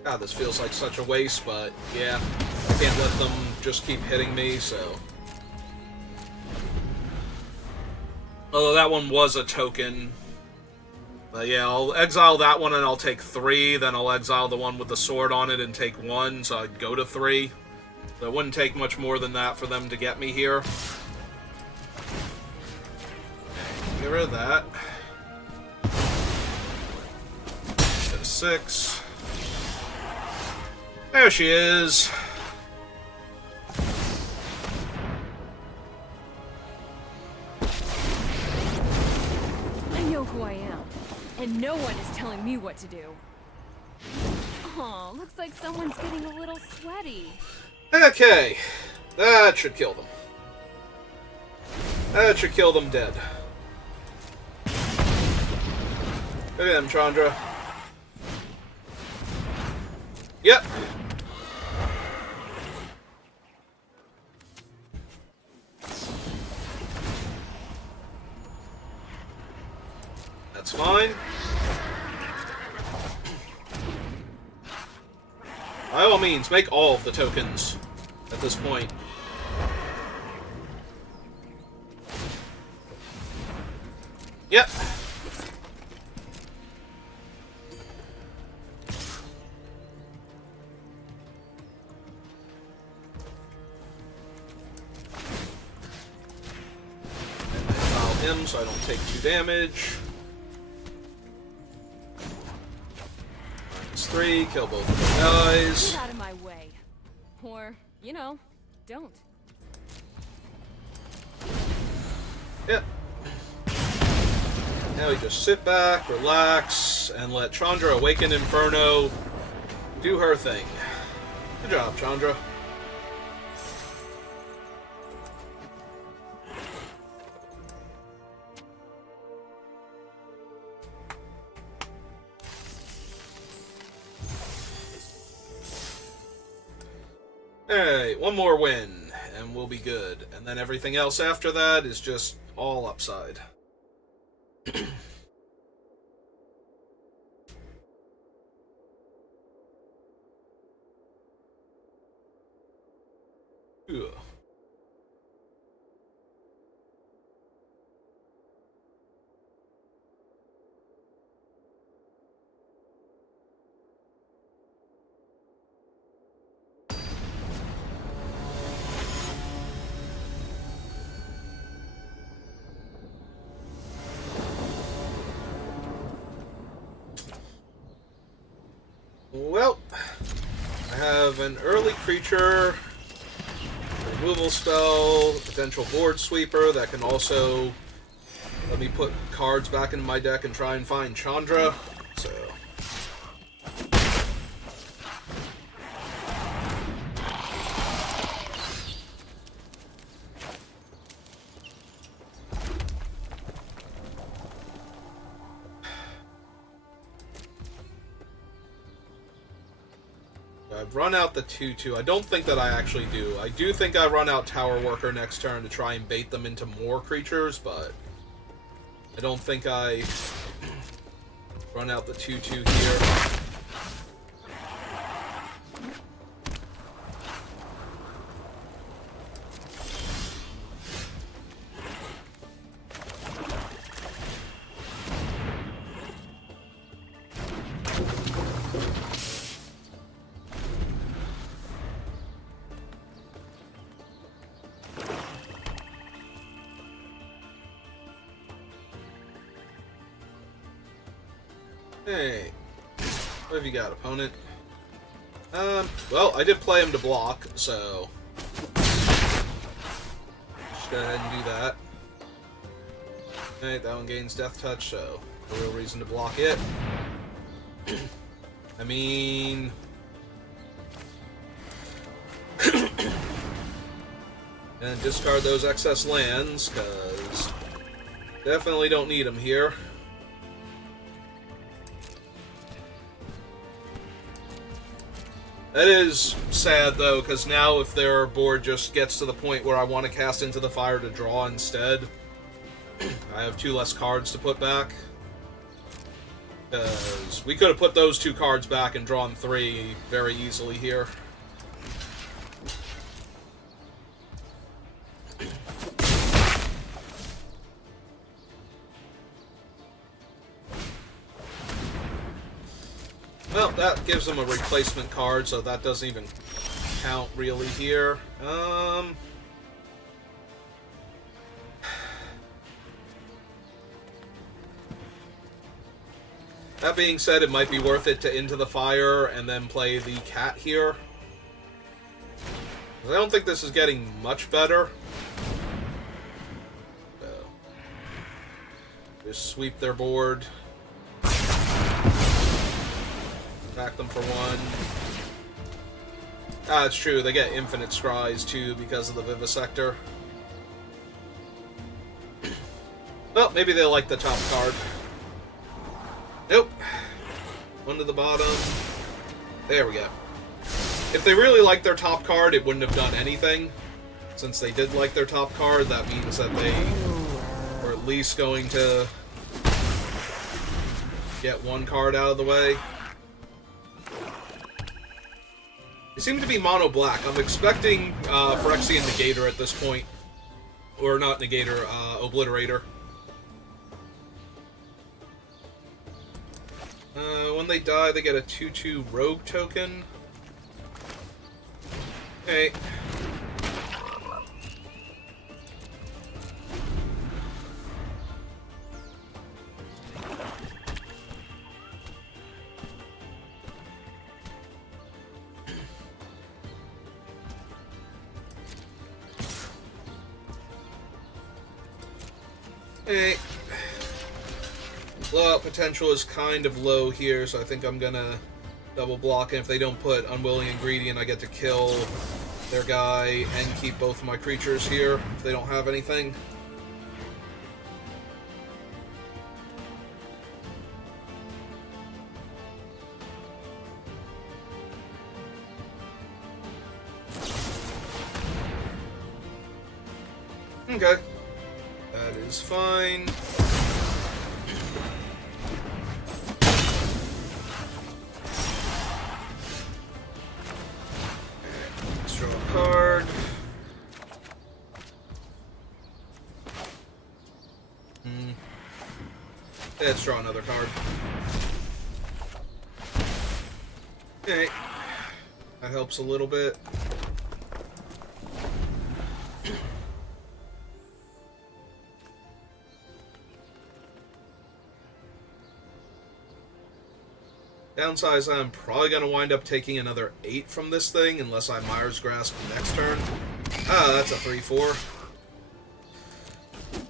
God, this feels like such a waste, but yeah, I can't let them just keep hitting me, so. Although that one was a token. But yeah, I'll exile that one and I'll take 3, then I'll exile the one with the sword on it and take 1, so I'd go to 3. So it wouldn't take much more than that for them to get me here. Get rid of that. Get a 6. There she is. I know who I am, and no one is telling me what to do. Oh, looks like someone's getting a little sweaty. Okay, that should kill them. That should kill them dead. Look at them, Chandra. Yep. That's fine. By all means, make all of the tokens at this point. Yep. And I file him so I don't take 2 damage. -3, kill both of the guys. Get out of my way. Or, you know, don't. Yep. Now we just sit back, relax, and let Chandra Awaken Inferno do her thing. Good job, Chandra. Alright, one more win, and we'll be good. And then everything else after that is just all upside. Ugh. Well, I have an early creature, removal spell, potential board sweeper that can also let me put cards back into my deck and try and find Chandra. So. I've run out the 2/2. I don't think that I actually do. I do think I run out Tower Worker next turn to try and bait them into more creatures, but I don't think I run out the 2/2 here. Hey, what have you got, opponent? Well, I did play him to block, so just go ahead and do that. Alright, that one gains Death Touch, so no real reason to block it. I mean... and discard those excess lands, because definitely don't need them here. That is sad, though, because now if their board just gets to the point where I want to cast Into the Fire to draw instead, I have 2 less cards to put back. Because we could have put those 2 cards back and drawn 3 very easily here. Well, that gives them a replacement card, so that doesn't even count really here. That being said, it might be worth it to Into the Fire and then play the cat here. I don't think this is getting much better. So, just sweep their board. Attack them for one. Ah, it's true, they get infinite scries too because of the Vivisector. Well, maybe they like the top card. Nope. One to the bottom. There we go. If they really liked their top card, it wouldn't have done anything. Since they did like their top card, that means that they were at least going to get one card out of the way. They seem to be mono-black. I'm expecting Phyrexian Negator at this point. Or not Negator, Obliterator. When they die, they get a 2/2 Rogue token. Okay. Hey. Blowout potential is kind of low here, so I think I'm gonna double block, and if they don't put Unwilling Ingredient, I get to kill their guy and keep both of my creatures here if they don't have anything. Okay. That is fine. Let's draw a card. Let's draw another card. Okay. That helps a little bit. Downside is I'm probably going to wind up taking another 8 from this thing, unless I Mire's Grasp next turn. Ah, that's a 3/4.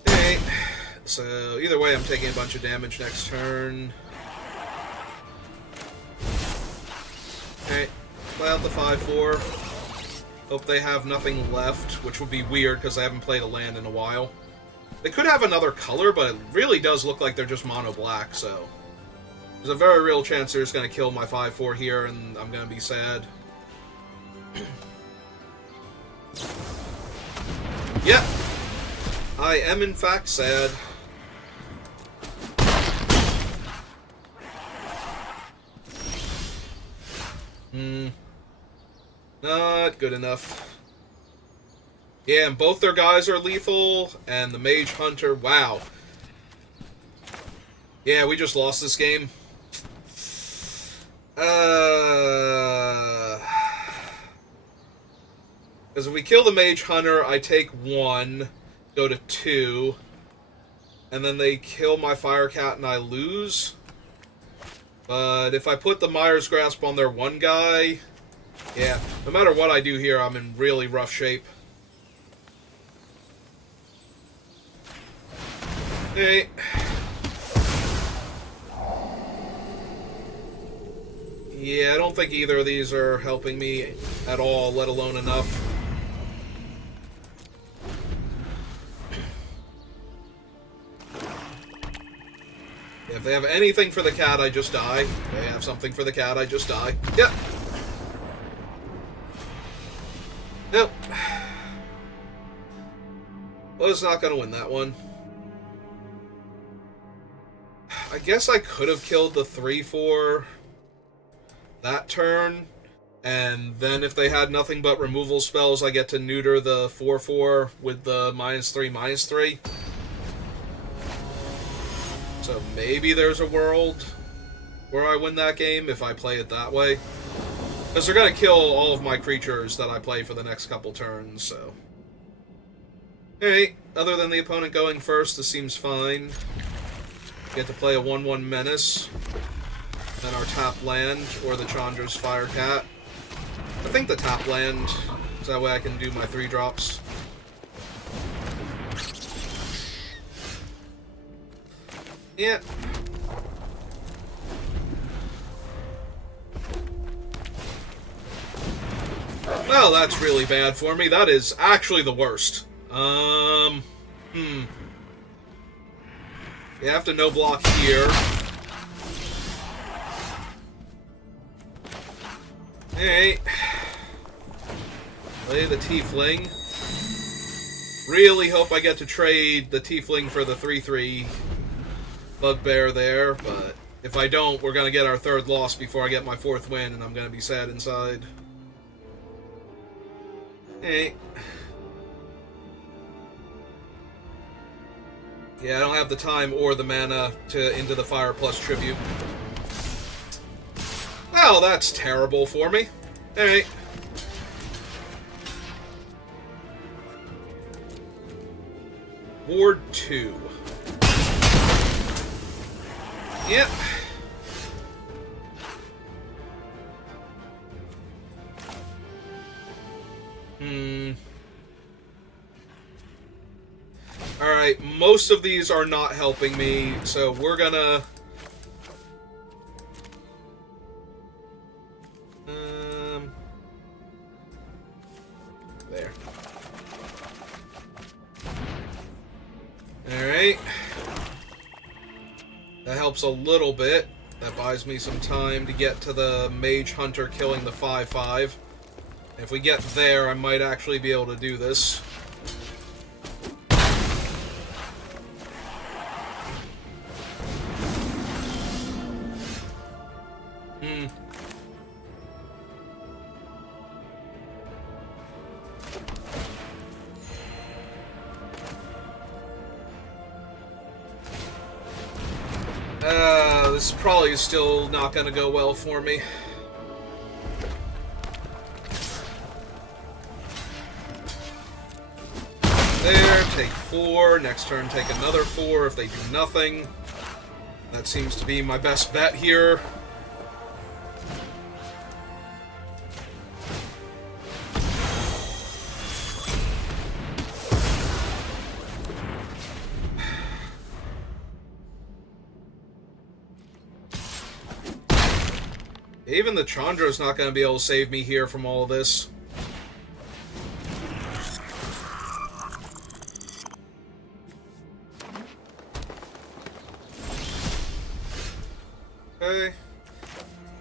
Okay, so either way I'm taking a bunch of damage next turn. Okay, play out the 5/4. Hope they have nothing left, which would be weird because I haven't played a land in a while. They could have another color, but it really does look like they're just mono black, so... There's a very real chance they're just going to kill my 5/4 here, and I'm going to be sad. Yep. I am, in fact, sad. Not good enough. Yeah, and both their guys are lethal, and the Mage Hunter, wow. Yeah, we just lost this game. Because if we kill the Mage Hunter, I take 1, go to 2, and then they kill my Fire Cat and I lose. But if I put the Mire's Grasp on their one guy, yeah, no matter what I do here, I'm in really rough shape. Okay. Yeah, I don't think either of these are helping me at all, let alone enough. If they have anything for the cat, I just die. If they have something for the cat, I just die. Yep. Nope. Was not going to win that one. I guess I could have killed the 3/4 that turn, and then if they had nothing but removal spells, I get to neuter the 4/4 with the -3/-3. So maybe there's a world where I win that game if I play it that way. Because they're going to kill all of my creatures that I play for the next couple turns, so... Hey, other than the opponent going first, this seems fine. Get to play a 1/1 Menace. Then our top land, or the Chandra's Fire Cat. I think the top land, so that way I can do my 3 drops. Yeah. Well, that's really bad for me. That is actually the worst. You have to no block here. Alright. Play the Tiefling. Really hope I get to trade the Tiefling for the 3/3 Bugbear there, but if I don't, we're going to get our 3rd loss before I get my 4th win, and I'm going to be sad inside. Hey. Yeah, I don't have the time or the mana to into the Fire plus Tribute. Well, that's terrible for me. Alright. Ward 2. Yep. Alright, most of these are not helping me, so we're gonna... There. Alright. That helps a little bit. That buys me some time to get to the Mage Hunter killing the 5/5. If we get there, I might actually be able to do this. This probably is still not going to go well for me. There, take 4. Next turn, take another 4 if they do nothing. That seems to be my best bet here. Even the Chandra's not going to be able to save me here from all this. Okay.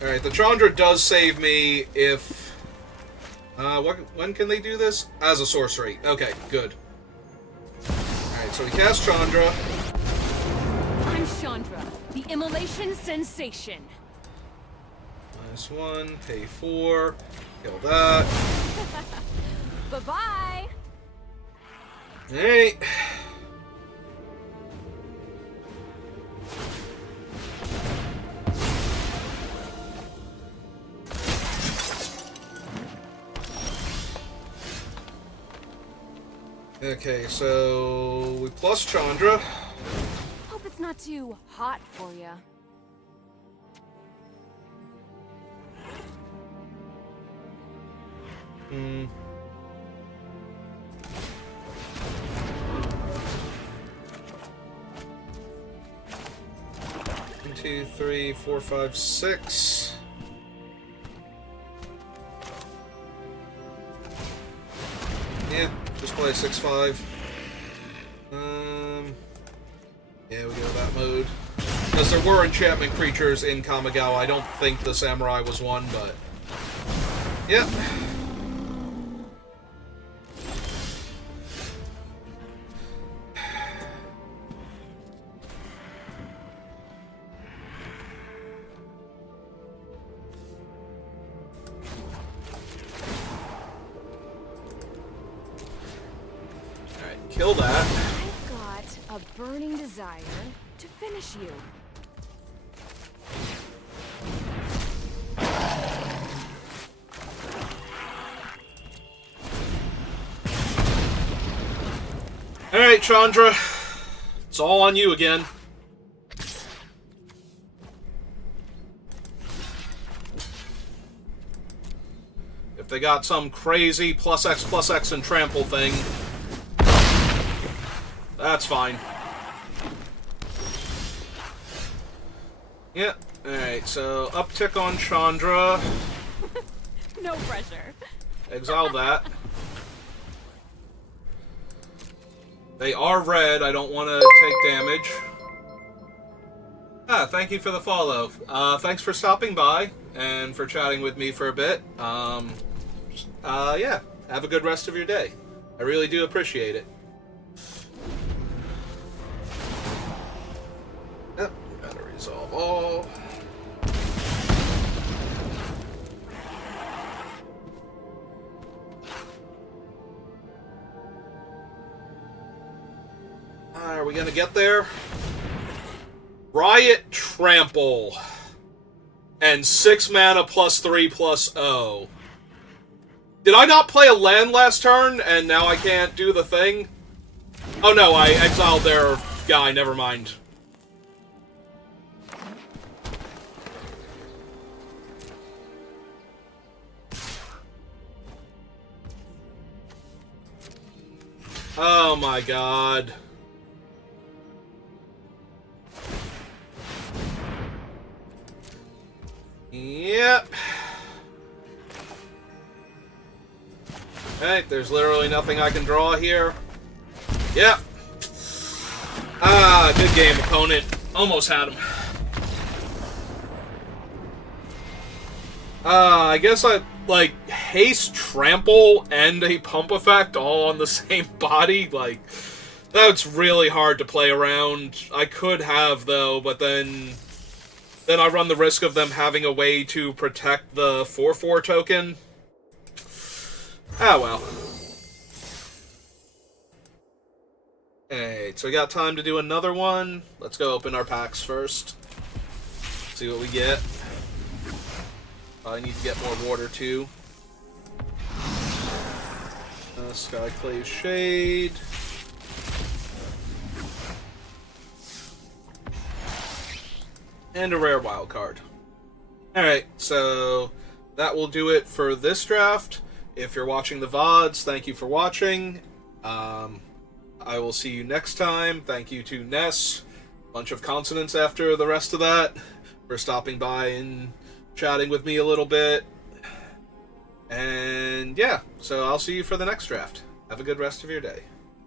Alright, the Chandra does save me if... when can they do this? As a sorcery. Okay, good. Alright, so we cast Chandra. I'm Chandra, the immolation sensation. -1, pay 4, kill that. Bye-bye! Alright. Okay, so we plus Chandra. Hope it's not too hot for you. Hmm. 1, 2, 3, 4, 5, 6. Yeah, just play 6/5. Yeah, we go that mode. Because there were enchantment creatures in Kamigawa. I don't think the Samurai was one, but... Yep. Kill that. I've got a burning desire to finish you. Alright, Chandra. It's all on you again. they got some crazy +X and trample thing, that's fine. Yeah, alright, so uptick on Chandra. No pressure. Exile that. They are red, I don't want to take damage. Thank you for the follow. Thanks for stopping by, and for chatting with me for a bit. Yeah, have a good rest of your day. I really do appreciate it. Yep, gotta resolve all. Are we gonna get there? Riot Trample. And 6 mana +3/+0. Did I not play a land last turn, and now I can't do the thing? Oh no, I exiled their guy, never mind. Oh my god. Yep. Okay, there's literally nothing I can draw here. Yep. Good game, opponent. Almost had him. I guess I, like, haste, trample, and a pump effect all on the same body. Like, that's really hard to play around. I could have, though, but then I run the risk of them having a way to protect the 4/4 token. Ah, well. Alright, so we got time to do another one. Let's go open our packs first. See what we get. I need to get more water, too. Skyclave Shade. And a rare wild card. Alright, so that will do it for this draft. If you're watching the VODs, thank you for watching. I will see you next time. Thank you to Ness, bunch of consonants after the rest of that, for stopping by and chatting with me a little bit. And yeah, so I'll see you for the next draft. Have a good rest of your day.